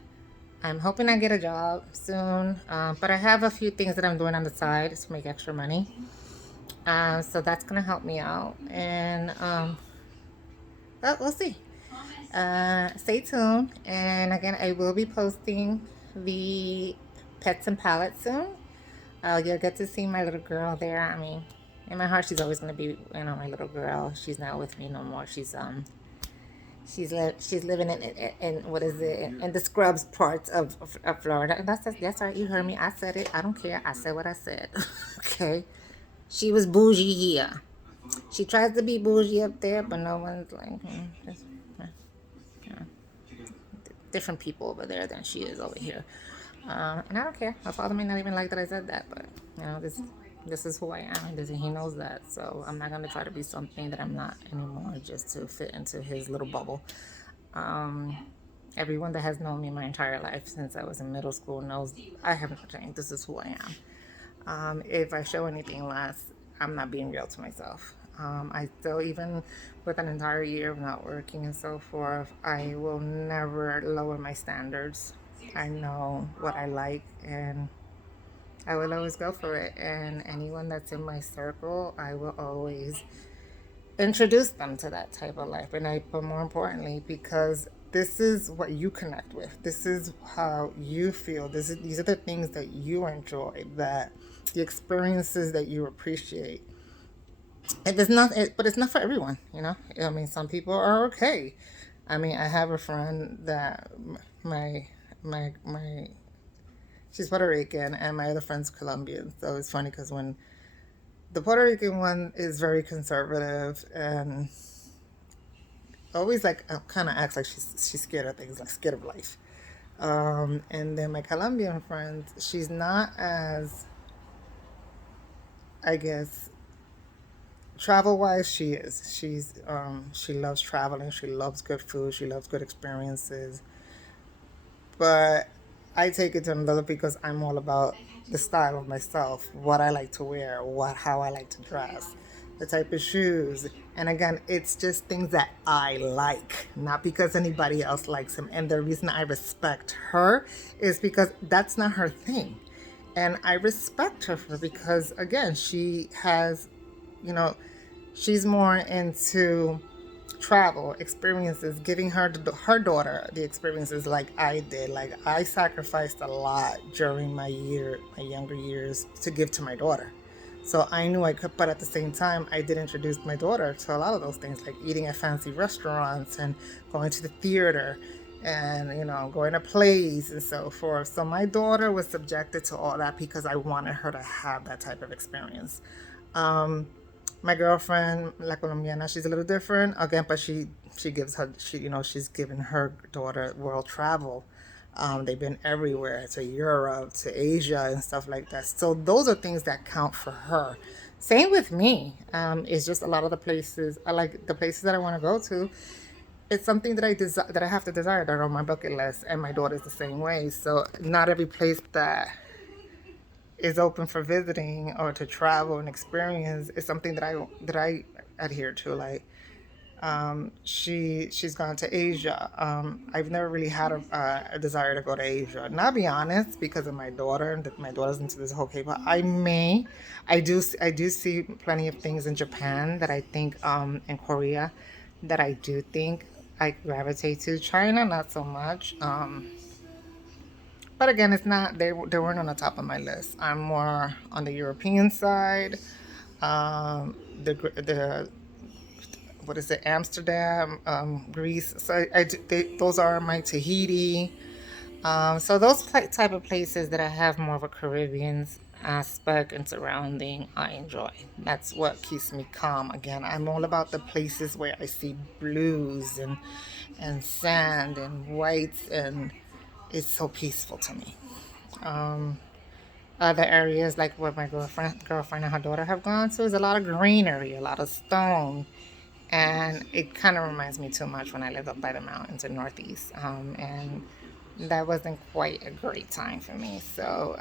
I'm hoping I get a job soon, but I have a few things that I'm doing on the side to make extra money. So that's going to help me out. And but we'll see. Stay tuned. And again, I will be posting the pets and palettes soon. You'll get to see my little girl there. I mean, in my heart, she's always going to be, my little girl. She's not with me no more. She's living in what is it, in the scrubs parts of Florida. And that's right. You heard me. I said it. I don't care. I said what I said. Okay. She was bougie here. She tries to be bougie up there, but no one's like, just, you know, different people over there than she is over here. And I don't care. My father may not even like that I said that, but this is who I am, and he knows that. So I'm not gonna try to be something that I'm not anymore, just to fit into his little bubble. Everyone that has known me my entire life since I was in middle school knows I haven't changed. This is who I am. If I show anything less, I'm not being real to myself. I still, even with an entire year of not working and so forth, I will never lower my standards. I know what I like, and I will always go for it. And anyone that's in my circle, I will always introduce them to that type of life. But more importantly, because this is what you connect with. This is how you feel. These are the things that you enjoy, that the experiences that you appreciate. But it's not for everyone. I mean, some people are okay. I mean, I have a friend that my she's Puerto Rican and my other friend's Colombian. So it's funny because when the Puerto Rican one is very conservative and always like kind of acts like she's scared of things, like scared of life. And then my Colombian friend, she's not as, I guess, travel wise. She loves traveling. She loves good food. She loves good experiences. But I take it to another because I'm all about the style of myself, what I like to wear, how I like to dress, the type of shoes. And again, it's just things that I like, not because anybody else likes them. And the reason I respect her is because that's not her thing. And I respect her for, because again, she has, you know, she's more into travel experiences, giving her daughter the experiences like I did. Like, I sacrificed a lot during my younger years to give to my daughter. So I knew I could, but at the same time, I did introduce my daughter to a lot of those things, like eating at fancy restaurants and going to the theater and, going to plays and so forth. So my daughter was subjected to all that because I wanted her to have that type of experience. My girlfriend, La Colombiana, she's a little different again, but she's given her daughter world travel. They've been everywhere, to Europe, to Asia, and stuff like that. So those are things that count for her. Same with me. It's just a lot of the places I like, the places that I want to go to. It's something that I have to desire, that are on my bucket list, and my daughter's the same way. So not every place that is open for visiting or to travel and experience is something that I adhere to. Like, she's gone to Asia. I've never really had a desire to go to Asia. And I'll be honest, because of my daughter, and that my daughter's into this whole K-pop. I do see plenty of things in Japan that I think, in Korea, that I do think I gravitate to. China, not so much. But again, it's not, they weren't on the top of my list. I'm more on the European side. The what is it, Amsterdam, Greece. So those are my Tahiti. So those type of places that I have more of a Caribbean aspect and surrounding, I enjoy. That's what keeps me calm. Again, I'm all about the places where I see blues and sand and whites, and it's so peaceful to me. Um, Other areas like where my girlfriend and her daughter have gone to is a lot of greenery, a lot of stone, and it kind of reminds me too much when I lived up by the mountains in Northeast, and that wasn't quite a great time for me. So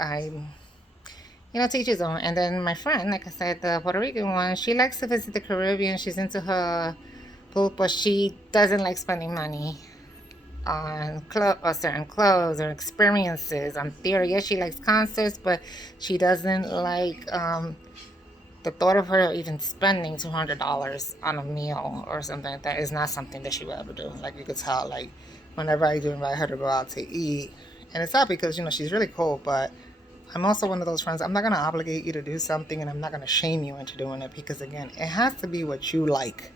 teach his own. And then my friend, like I said, the Puerto Rican one, she likes to visit the Caribbean. She's into her poop, but she doesn't like spending money on or certain clothes or experiences. On theory, yes, she likes concerts, but she doesn't like the thought of her even spending $200 on a meal or something like that is not something that she would ever do. Like you could tell, like whenever I do invite her to go out to eat, and it's not because she's really cool, but I'm also one of those friends. I'm not gonna obligate you to do something, and I'm not gonna shame you into doing it because again, it has to be what you like,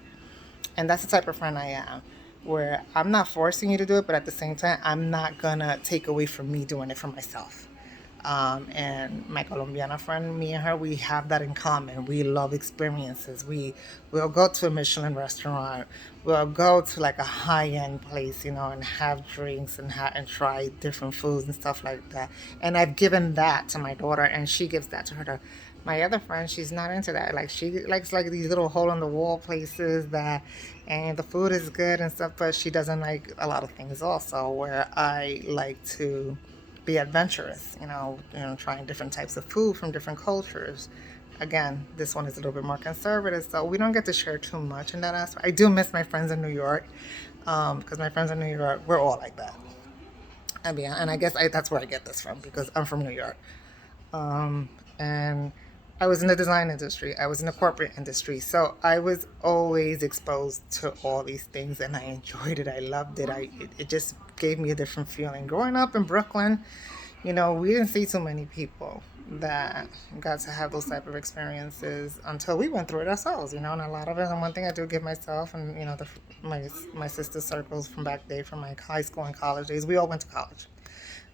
and that's the type of friend I am. Where I'm not forcing you to do it, but at the same time, I'm not gonna take away from me doing it for myself. And my Colombiana friend, me and her, we have that in common. We love experiences. We'll go to a Michelin restaurant. We'll go to like a high end place, and have drinks and try different foods and stuff like that. And I've given that to my daughter, and she gives that to my other friend. She's not into that. Like she likes like these little hole in the wall places and the food is good and stuff, but she doesn't like a lot of things also. Where I like to be adventurous, trying different types of food from different cultures. Again, this one is a little bit more conservative, so we don't get to share too much in that aspect. I do miss my friends in New York, because my friends in New York, we're all like that. I mean, and I guess that's where I get this from because I'm from New York. And I was in the design industry. I was in the corporate industry. So I was always exposed to all these things and I enjoyed it. I loved it. It just gave me a different feeling. Growing up in Brooklyn, we didn't see too many people that got to have those type of experiences until we went through it ourselves, and a lot of it, and one thing I do give myself and, my sister circles from back day, from my high school and college days, we all went to college.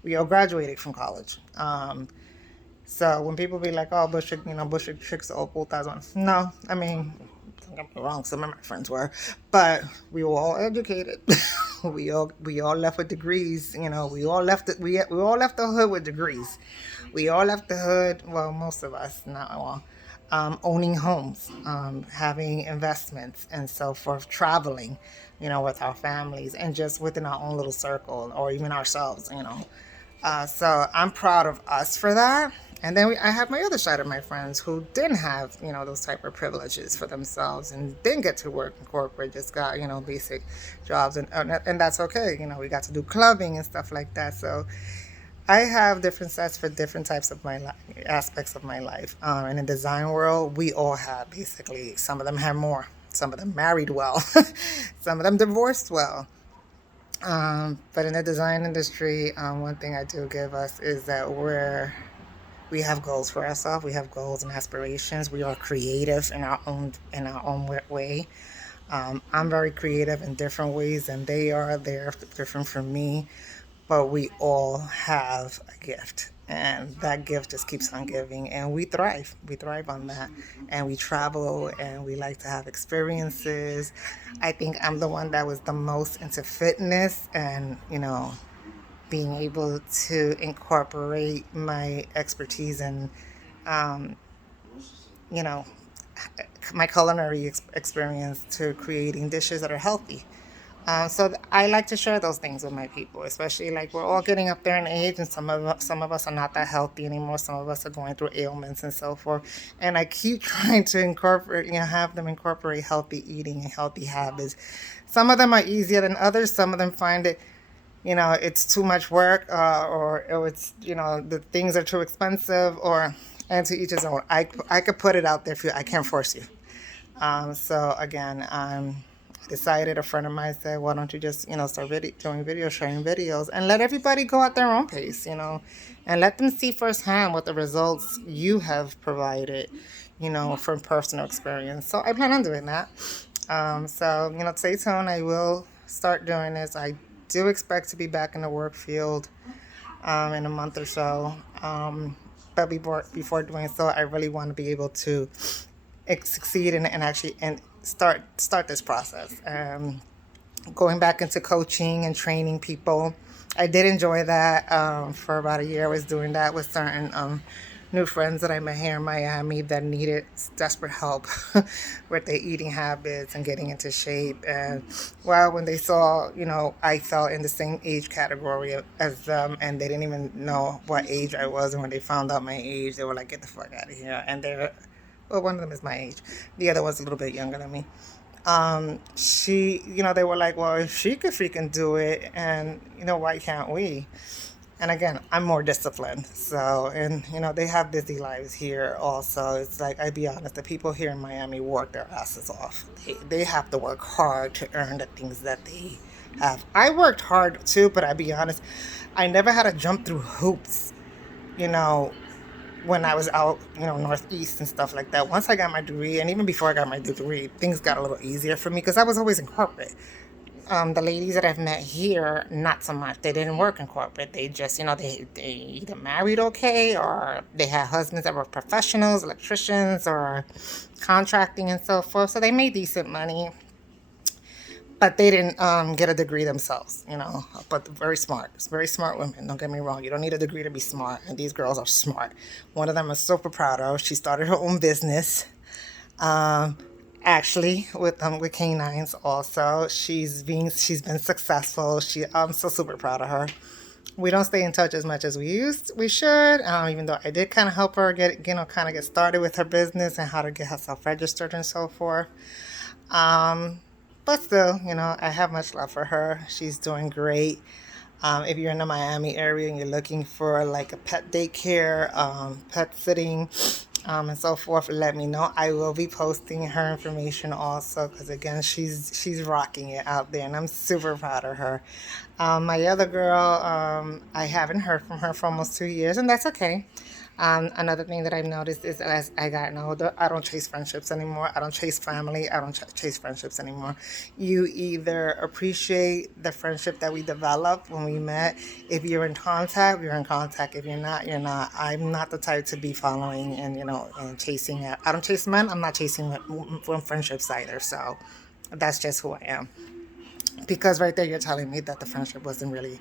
We all graduated from college. So when people be like, "Oh, Bushwick chicks are all putas," no, I mean, don't get me wrong, some of my friends were, but we were all educated. we all left with degrees. We all left the hood with degrees. We all left the hood. Well, most of us, not all. Owning homes, having investments, and so forth, traveling, with our families and just within our own little circle or even ourselves. So I'm proud of us for that. And then I have my other side of my friends who didn't have, those type of privileges for themselves and didn't get to work in corporate, just got, basic jobs. And that's okay. We got to do clubbing and stuff like that. So I have different sets for different types of aspects of my life. In the design world, we all have basically, some of them have more. Some of them married well. Some of them divorced well. But in the design industry, one thing I do give us is that we have goals for ourselves. We have goals and aspirations. We are creative in our own way. I'm very creative in different ways, and they are. They're different from me, but we all have a gift. And that gift just keeps on giving, and we thrive. We thrive on that, and we travel, and we like to have experiences. I think I'm the one that was the most into fitness, and being able to incorporate my expertise and um, you know my culinary experience to creating dishes that are healthy. So I like to share those things with my people, especially like we're all getting up there in age, and some of us are not that healthy anymore. Some of us are going through ailments and so forth. And I keep trying to incorporate, have them incorporate healthy eating and healthy habits. Some of them are easier than others. Some of them find it, it's too much work, or it's, the things are too expensive, and to each his own. I could put it out there for you. I can't force you. So again, decided, a friend of mine said, why don't you just, start doing videos, sharing videos, and let everybody go at their own pace, and let them see firsthand what the results you have provided, from personal experience. So I plan on doing that. So, stay tuned. I will start doing this. I do expect to be back in the work field in a month or so. But before doing so, I really want to be able to succeed and actually and start this process. Going back into coaching and training people. I did enjoy that for about a year. I was doing that with certain new friends that I met here in Miami that needed desperate help with their eating habits and getting into shape. And well, when they saw, I fell in the same age category as them, and they didn't even know what age I was. And when they found out my age, they were like, "Get the fuck out of here!" And they're, well, one of them is my age. The other one's a little bit younger than me. They were like, well, if she could freaking do it, and why can't we? And again, I'm more disciplined. So, and they have busy lives here also. It's like, I be honest, the people here in Miami work their asses off. They have to work hard to earn the things that they have. I worked hard too, but I be honest, I never had to jump through hoops, you know, when I was out, Northeast and stuff like that. Once I got my degree, and even before I got my degree, things got a little easier for me because I was always in corporate. The ladies that I've met here, not so much. They didn't work in corporate. They just, they either married okay or they had husbands that were professionals, electricians, or contracting and so forth. So they made decent money, but they didn't get a degree themselves, But very smart women. Don't get me wrong. You don't need a degree to be smart, and these girls are smart. One of them I'm super proud of. She started her own business, um, actually with canines. Also, she's been successful. I'm so super proud of her. We don't stay in touch as much as we should. Even though I did kind of help her kind of get started with her business and how to get herself registered and so forth. Um, but still, I have much love for her. She's doing great. If you're in the Miami area and you're looking for like a pet daycare, pet sitting, and so forth, let me know. I will be posting her information also because again, she's rocking it out there, and I'm super proud of her. My other girl, I haven't heard from her for almost 2 years, and that's okay. Another thing that I've noticed is as I got older, I don't chase friendships anymore. I don't chase family. I don't chase friendships anymore. You either appreciate the friendship that we developed when we met. If you're in contact, you're in contact. If you're not, you're not. I'm not the type to be following and and chasing. I don't chase men. I'm not chasing friendships either. So that's just who I am. Because right there, you're telling me that the friendship wasn't really,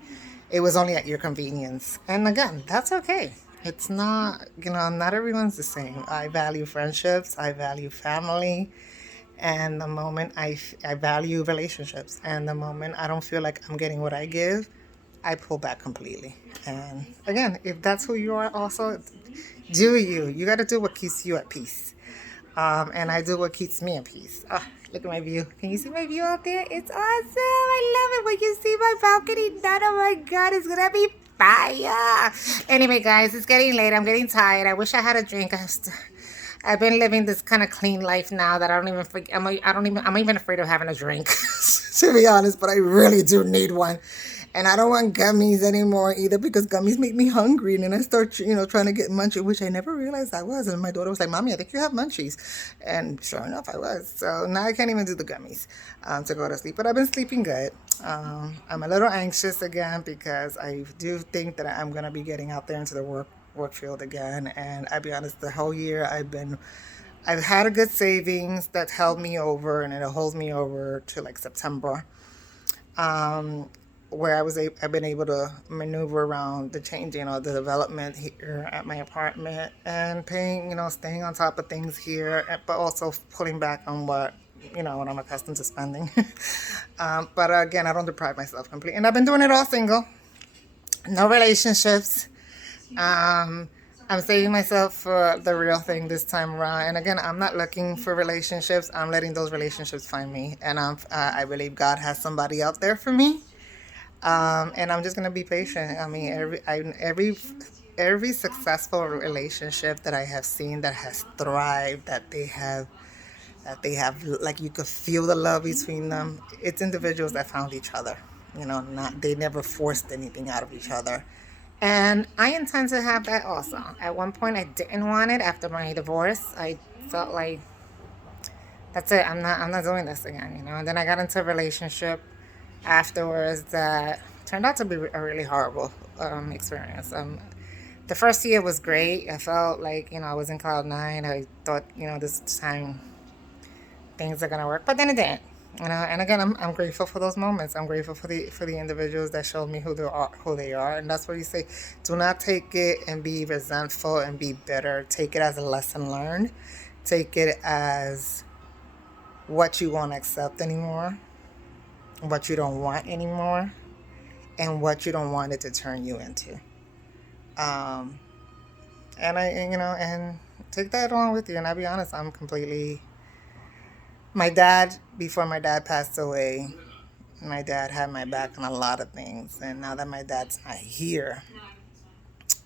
it was only at your convenience. And again, that's okay. It's not, not everyone's the same. I value friendships, I value family, and the moment I value relationships. And the moment I don't feel like I'm getting what I give, I pull back completely. And again, if that's who you are, also, do you. You got to do what keeps you at peace. And I do what keeps me at peace. Ah, look at my view. Can you see my view out there? It's awesome. I love it. When you see my balcony, oh my God, it's gonna be fire. Anyway, guys, it's getting late. I'm getting tired. I wish I had a drink. I've been living this kind of clean life now that I don't even forget. I'm even afraid of having a drink, to be honest. But I really do need one. And I don't want gummies anymore either because gummies make me hungry. And then I start, trying to get munchies, which I never realized I was. And my daughter was like, Mommy, I think you have munchies. And sure enough, I was. So now I can't even do the gummies to go to sleep. But I've been sleeping good. I'm a little anxious again because I do think that I'm going to be getting out there into the work field again. And I'll be honest, the whole year I've had a good savings that held me over, and it'll hold me over to like September. Um, where I've been able to maneuver around the change, the development here at my apartment and paying, staying on top of things here, but also pulling back on what I'm accustomed to spending. But again, I don't deprive myself completely. And I've been doing it all single, no relationships. I'm saving myself for the real thing this time around. And again, I'm not looking for relationships. I'm letting those relationships find me. And I believe God has somebody out there for me. And I'm just gonna be patient. I mean, every successful relationship that I have seen that has thrived, that they have like you could feel the love between them. It's individuals that found each other. Not they never forced anything out of each other. And I intend to have that also. At one point, I didn't want it after my divorce. I felt like that's it. I'm not doing this again, you know. And then I got into a relationship afterwards that turned out to be a really horrible experience. The first year was great. I felt like, you know, I was in cloud nine. I thought, you know, this time things are gonna work, but then it didn't. You know, and again, I'm grateful for those moments. I'm grateful for the individuals that showed me who they are, and that's what you say. Do not take it and be resentful and be bitter. Take it as a lesson learned. Take it as what you won't accept anymore, what you don't want anymore, and what you don't want it to turn you into. Um, you know, and take that along with you. And I'll be honest, I'm completely. My dad, before my dad passed away, my dad had my back on a lot of things. And now that my dad's not here,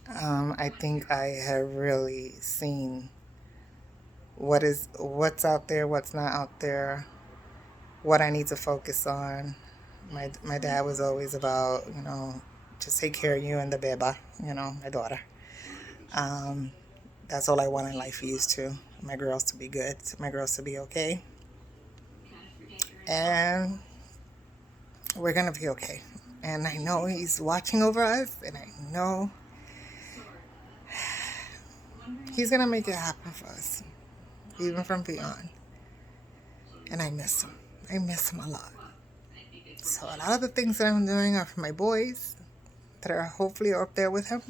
I think I have really seen what's out there, what's not out there, what I need to focus on. My dad was always about, you know, just take care of you and the beba, you know, my daughter. Um, that's all I want in life used to. My girls to be good, my girls to be okay. And we're gonna be okay. And I know he's watching over us, and I know he's gonna make it happen for us, even from beyond. And I miss him. I miss him a lot. So a lot of the things that I'm doing are for my boys that are hopefully up there with him,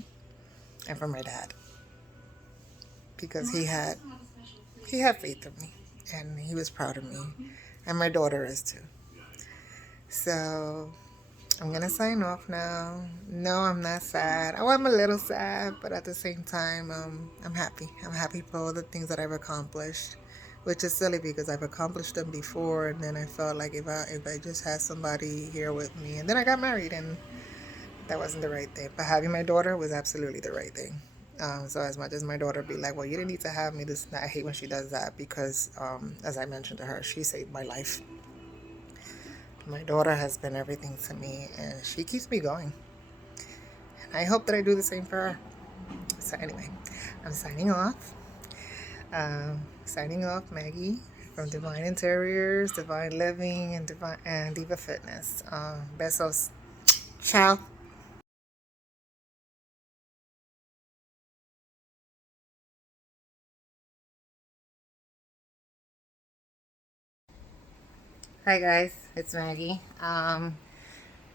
and for my dad because he had faith in me, and he was proud of me, and my daughter is too. So I'm gonna sign off now. No, I'm not sad. Oh, I'm a little sad, but at the same time, I'm happy. I'm happy for all the things that I've accomplished, which is silly because I've accomplished them before, and then I felt like if I just had somebody here with me, and then I got married, and that wasn't the right thing. But having my daughter was absolutely the right thing. So as much as my daughter be like, well, you didn't need to have me. I hate when she does that because, as I mentioned to her, she saved my life. My daughter has been everything to me, and she keeps me going. And I hope that I do the same for her. So anyway, I'm signing off. Signing off, Maggie from Divine Interiors, Divine Living, and Diva Fitness. Besos. Ciao. Hi guys, it's Maggie.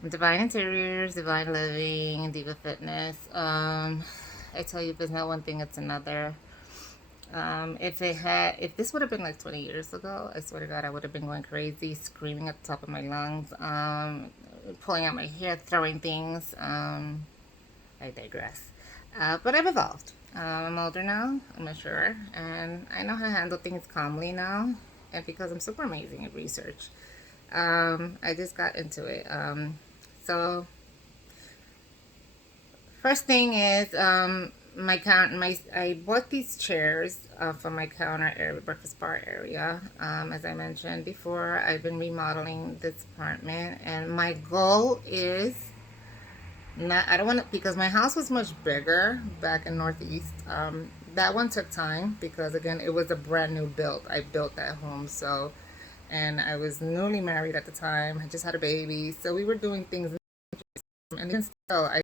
Divine Interiors, Divine Living, Diva Fitness. I tell you, if it's not one thing, it's another. If this would have been like 20 years ago, I swear to God, I would have been going crazy, screaming at the top of my lungs, pulling out my hair, throwing things. I digress. But I've evolved. I'm older now, I'm mature, and I know how to handle things calmly now. And because I'm super amazing at research, I just got into it. So first thing is I bought these chairs for my counter area, breakfast bar area. As I mentioned before, I've been remodeling this apartment, and my goal is not. I don't want to because my house was much bigger back in Northeast. That one took time because again, it was a brand new build. I built that home, so and I was newly married at the time. I just had a baby, so we were doing things, and even still, I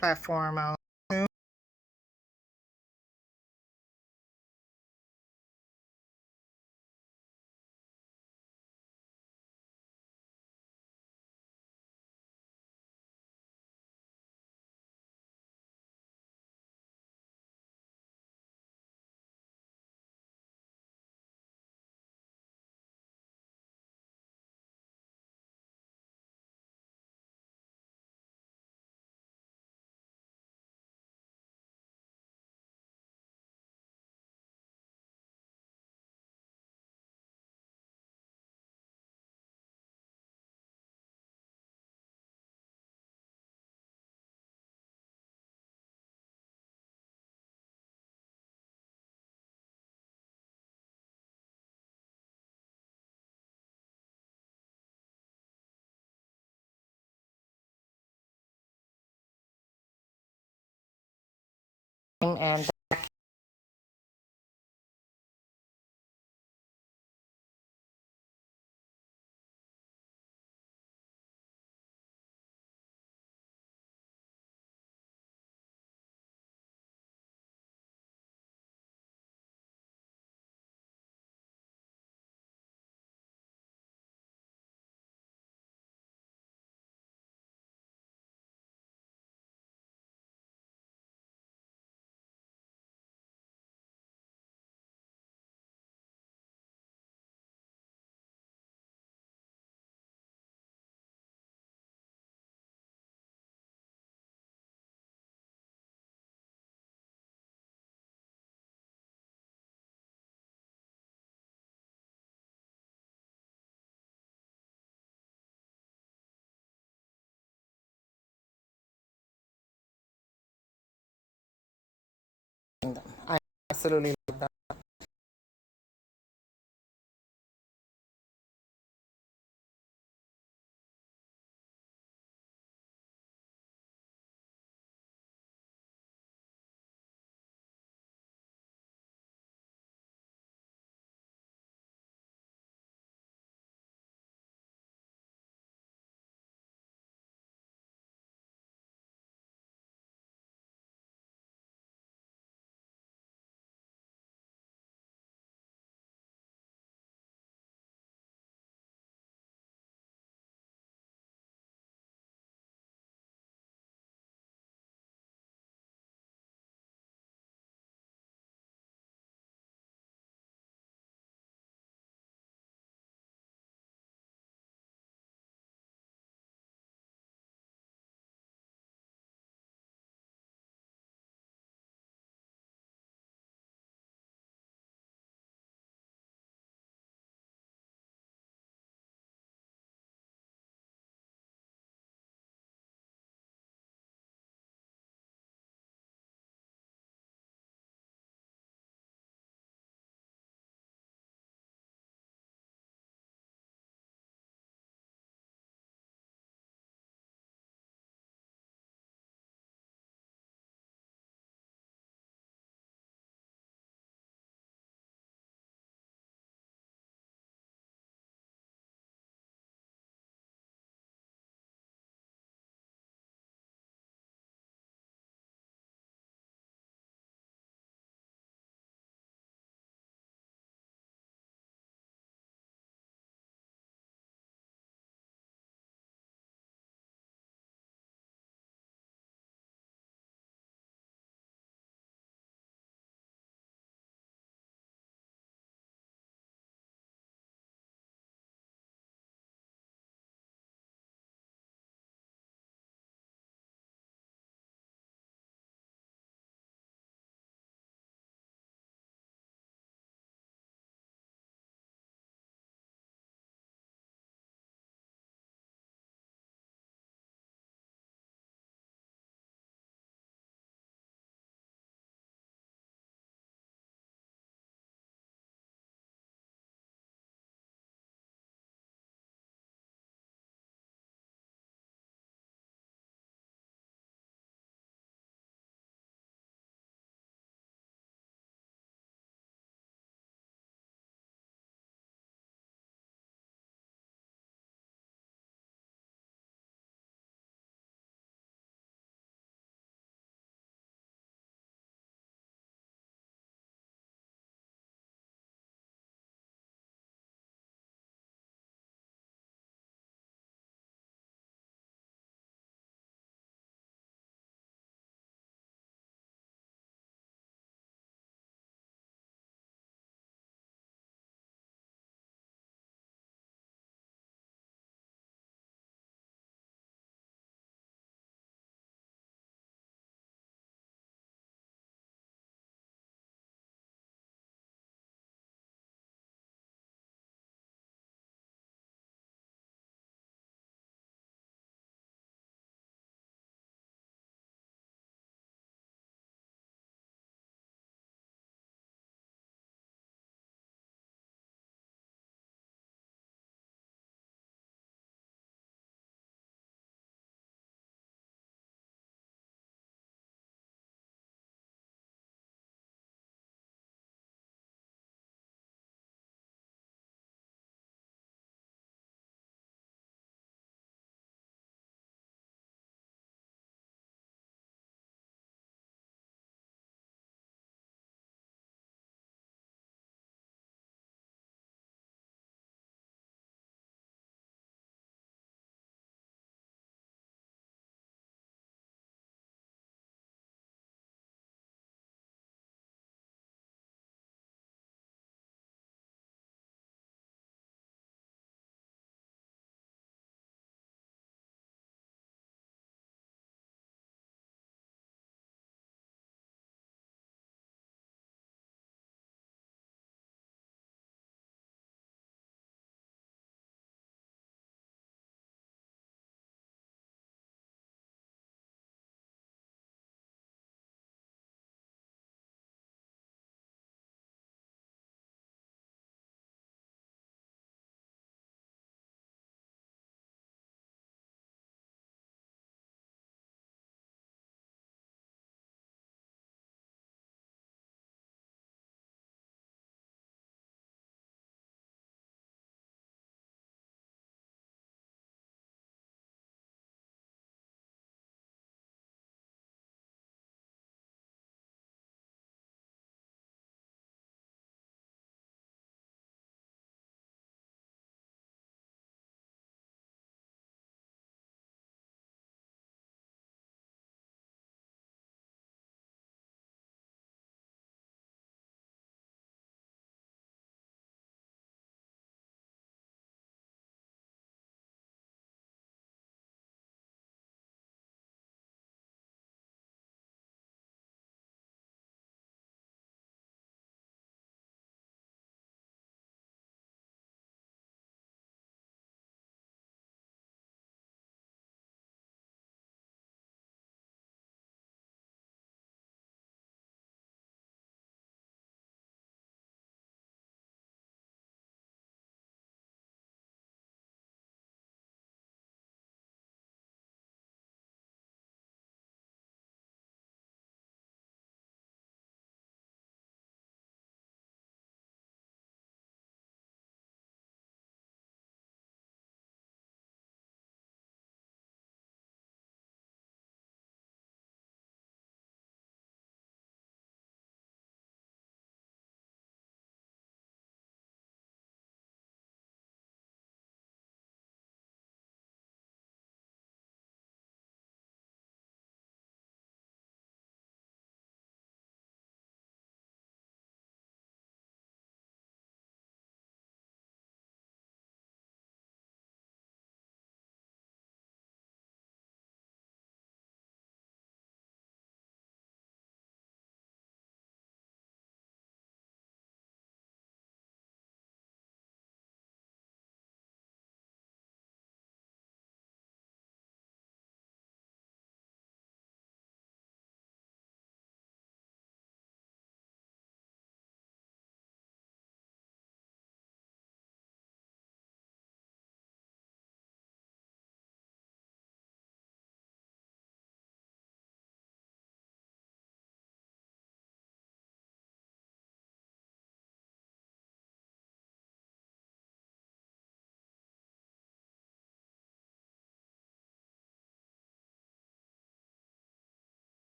platform out soon. And I absolutely love that.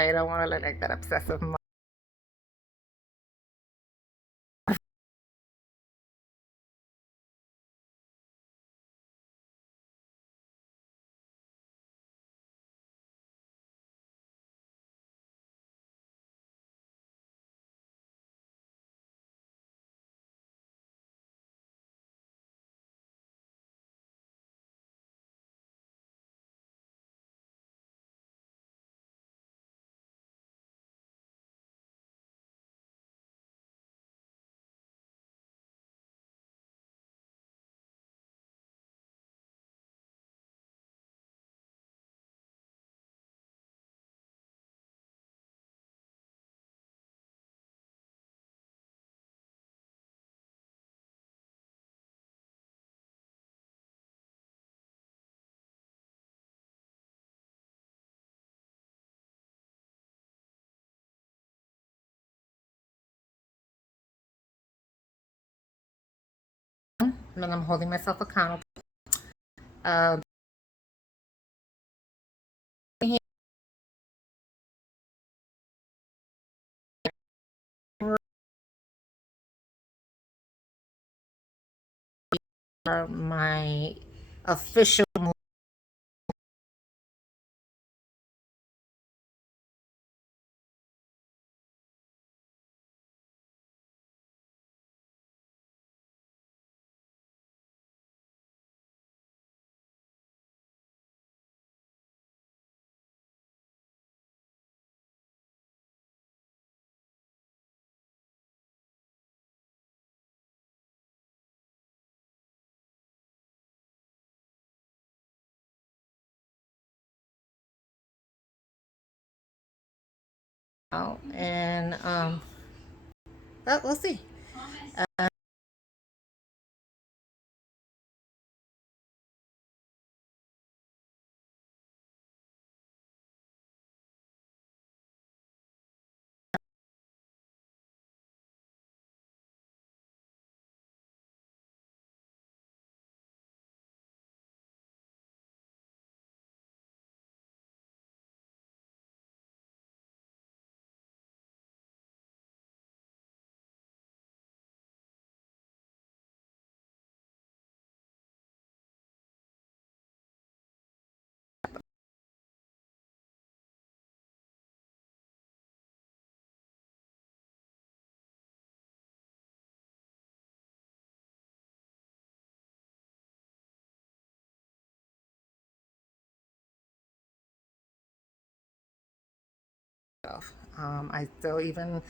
I don't want to look like that obsessive mom. And I'm holding myself accountable. Uh, my official move, and but we'll see. I still even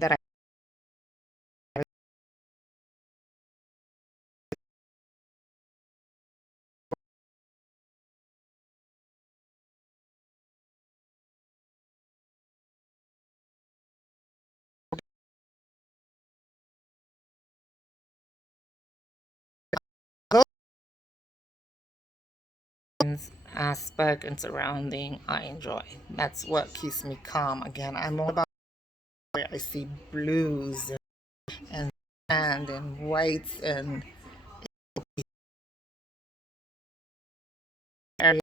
that I aspect and surrounding I enjoy. That's what keeps me calm. Again, I'm all about where I see blues and whites and area.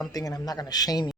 Something, and I'm not gonna shame you.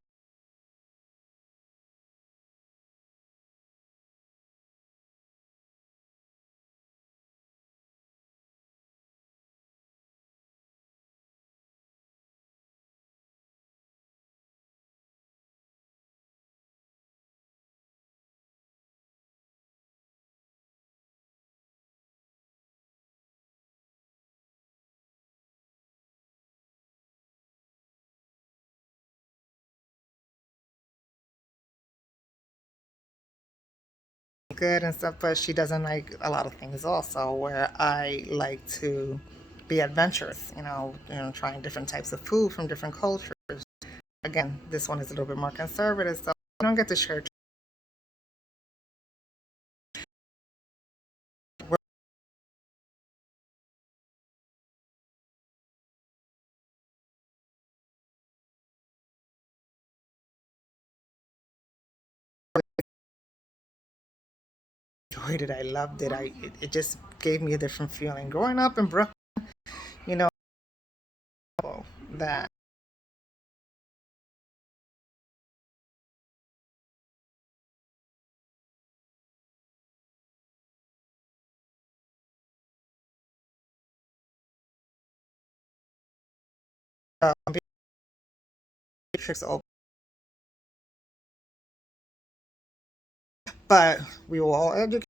Good and stuff, but she doesn't like a lot of things also where I like to be adventurous, trying different types of food from different cultures. Again, this one is a little bit more conservative, so I don't get to share. Enjoyed it. I loved it. It just gave me a different feeling. Growing up in Brooklyn, you know, that Matrix open, but we were all educated.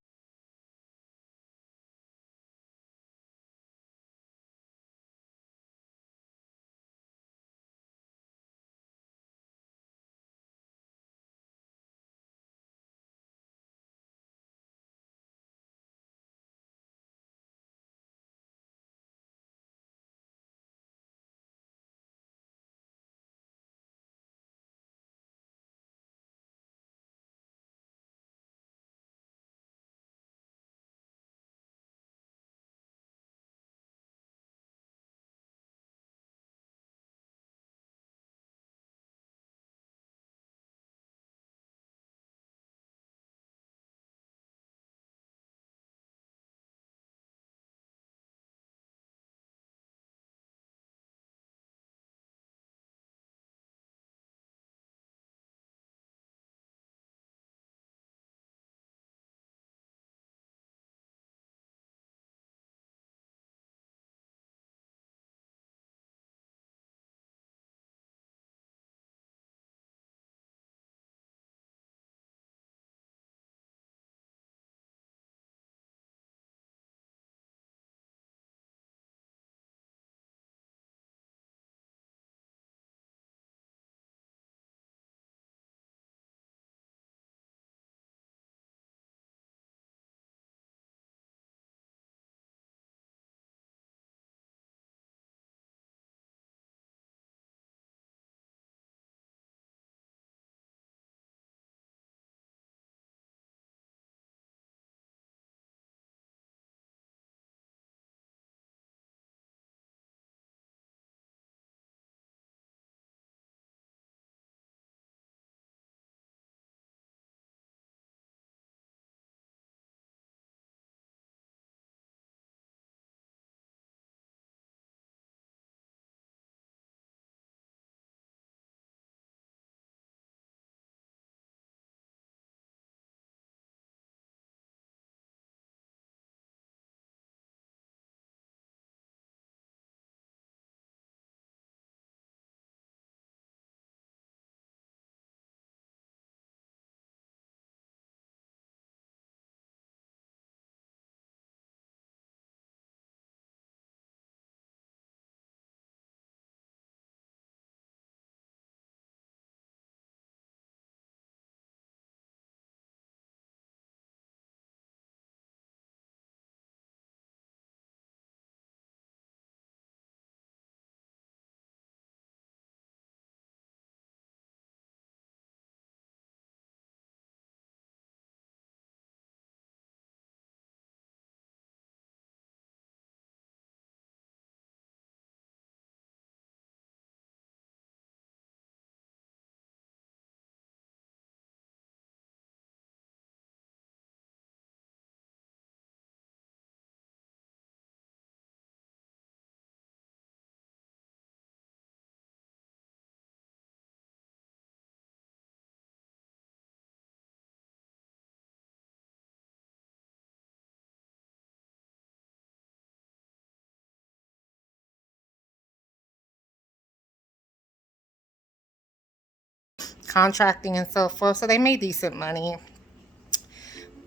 contracting and so forth. So they made decent money,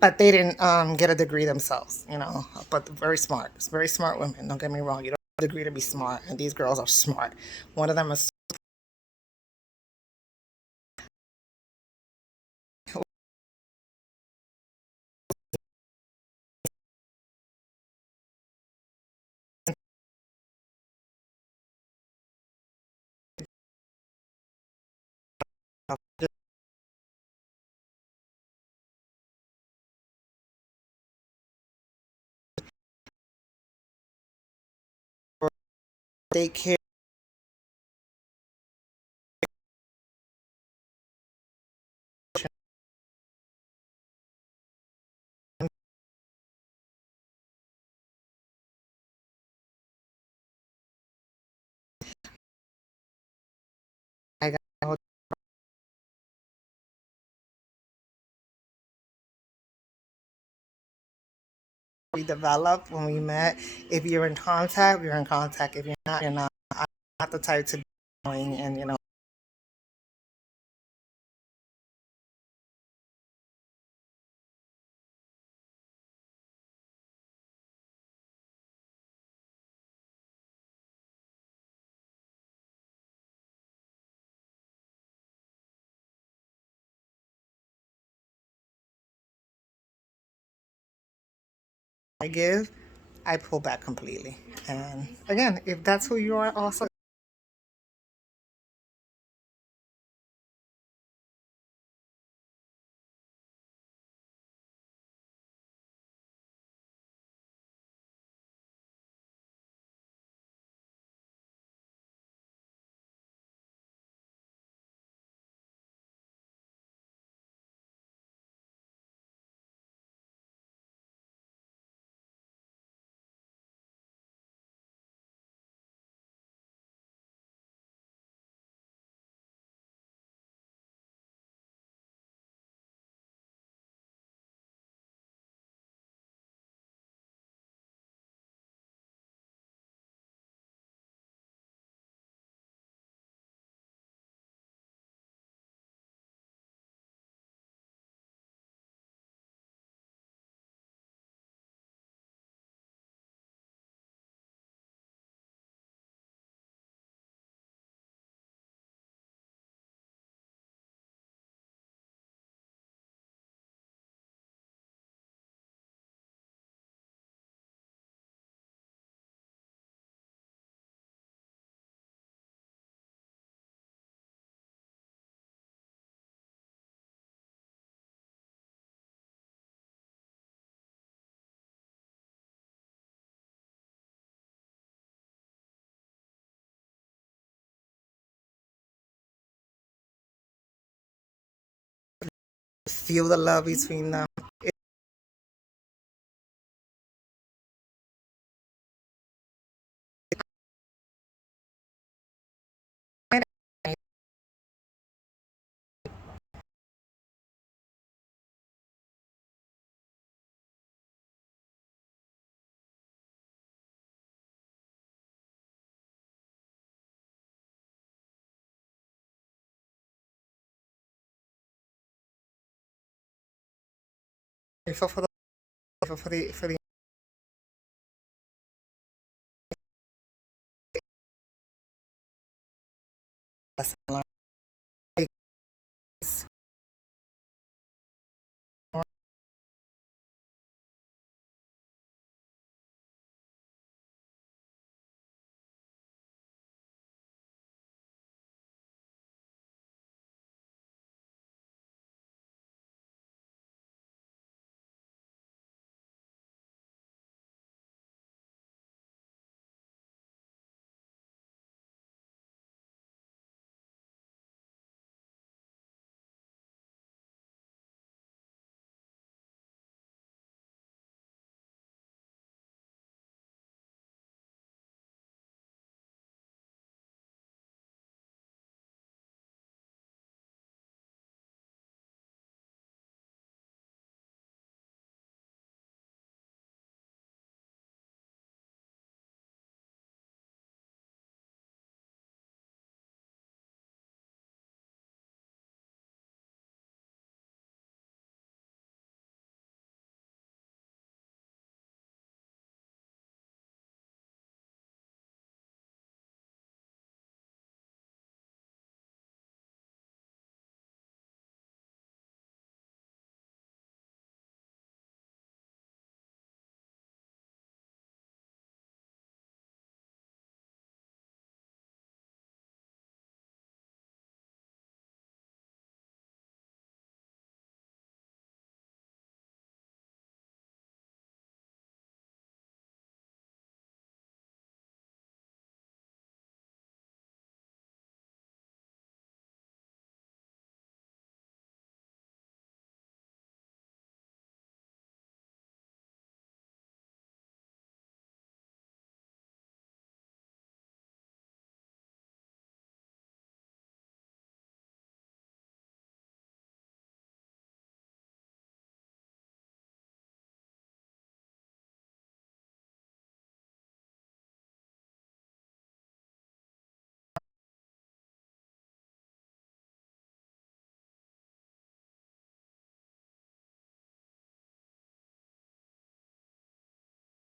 but they didn't get a degree themselves, you know. But very smart women. Don't get me wrong. You don't have a degree to be smart, and these girls are smart. One of them is daycare. I got we developed when we met. If you're in contact, you're in contact. If you're not, you're not. I'm not the type to be going and I give, I pull back completely. And again, if that's who you are, also feel the love between them. Grateful for the grateful for the lesson learned.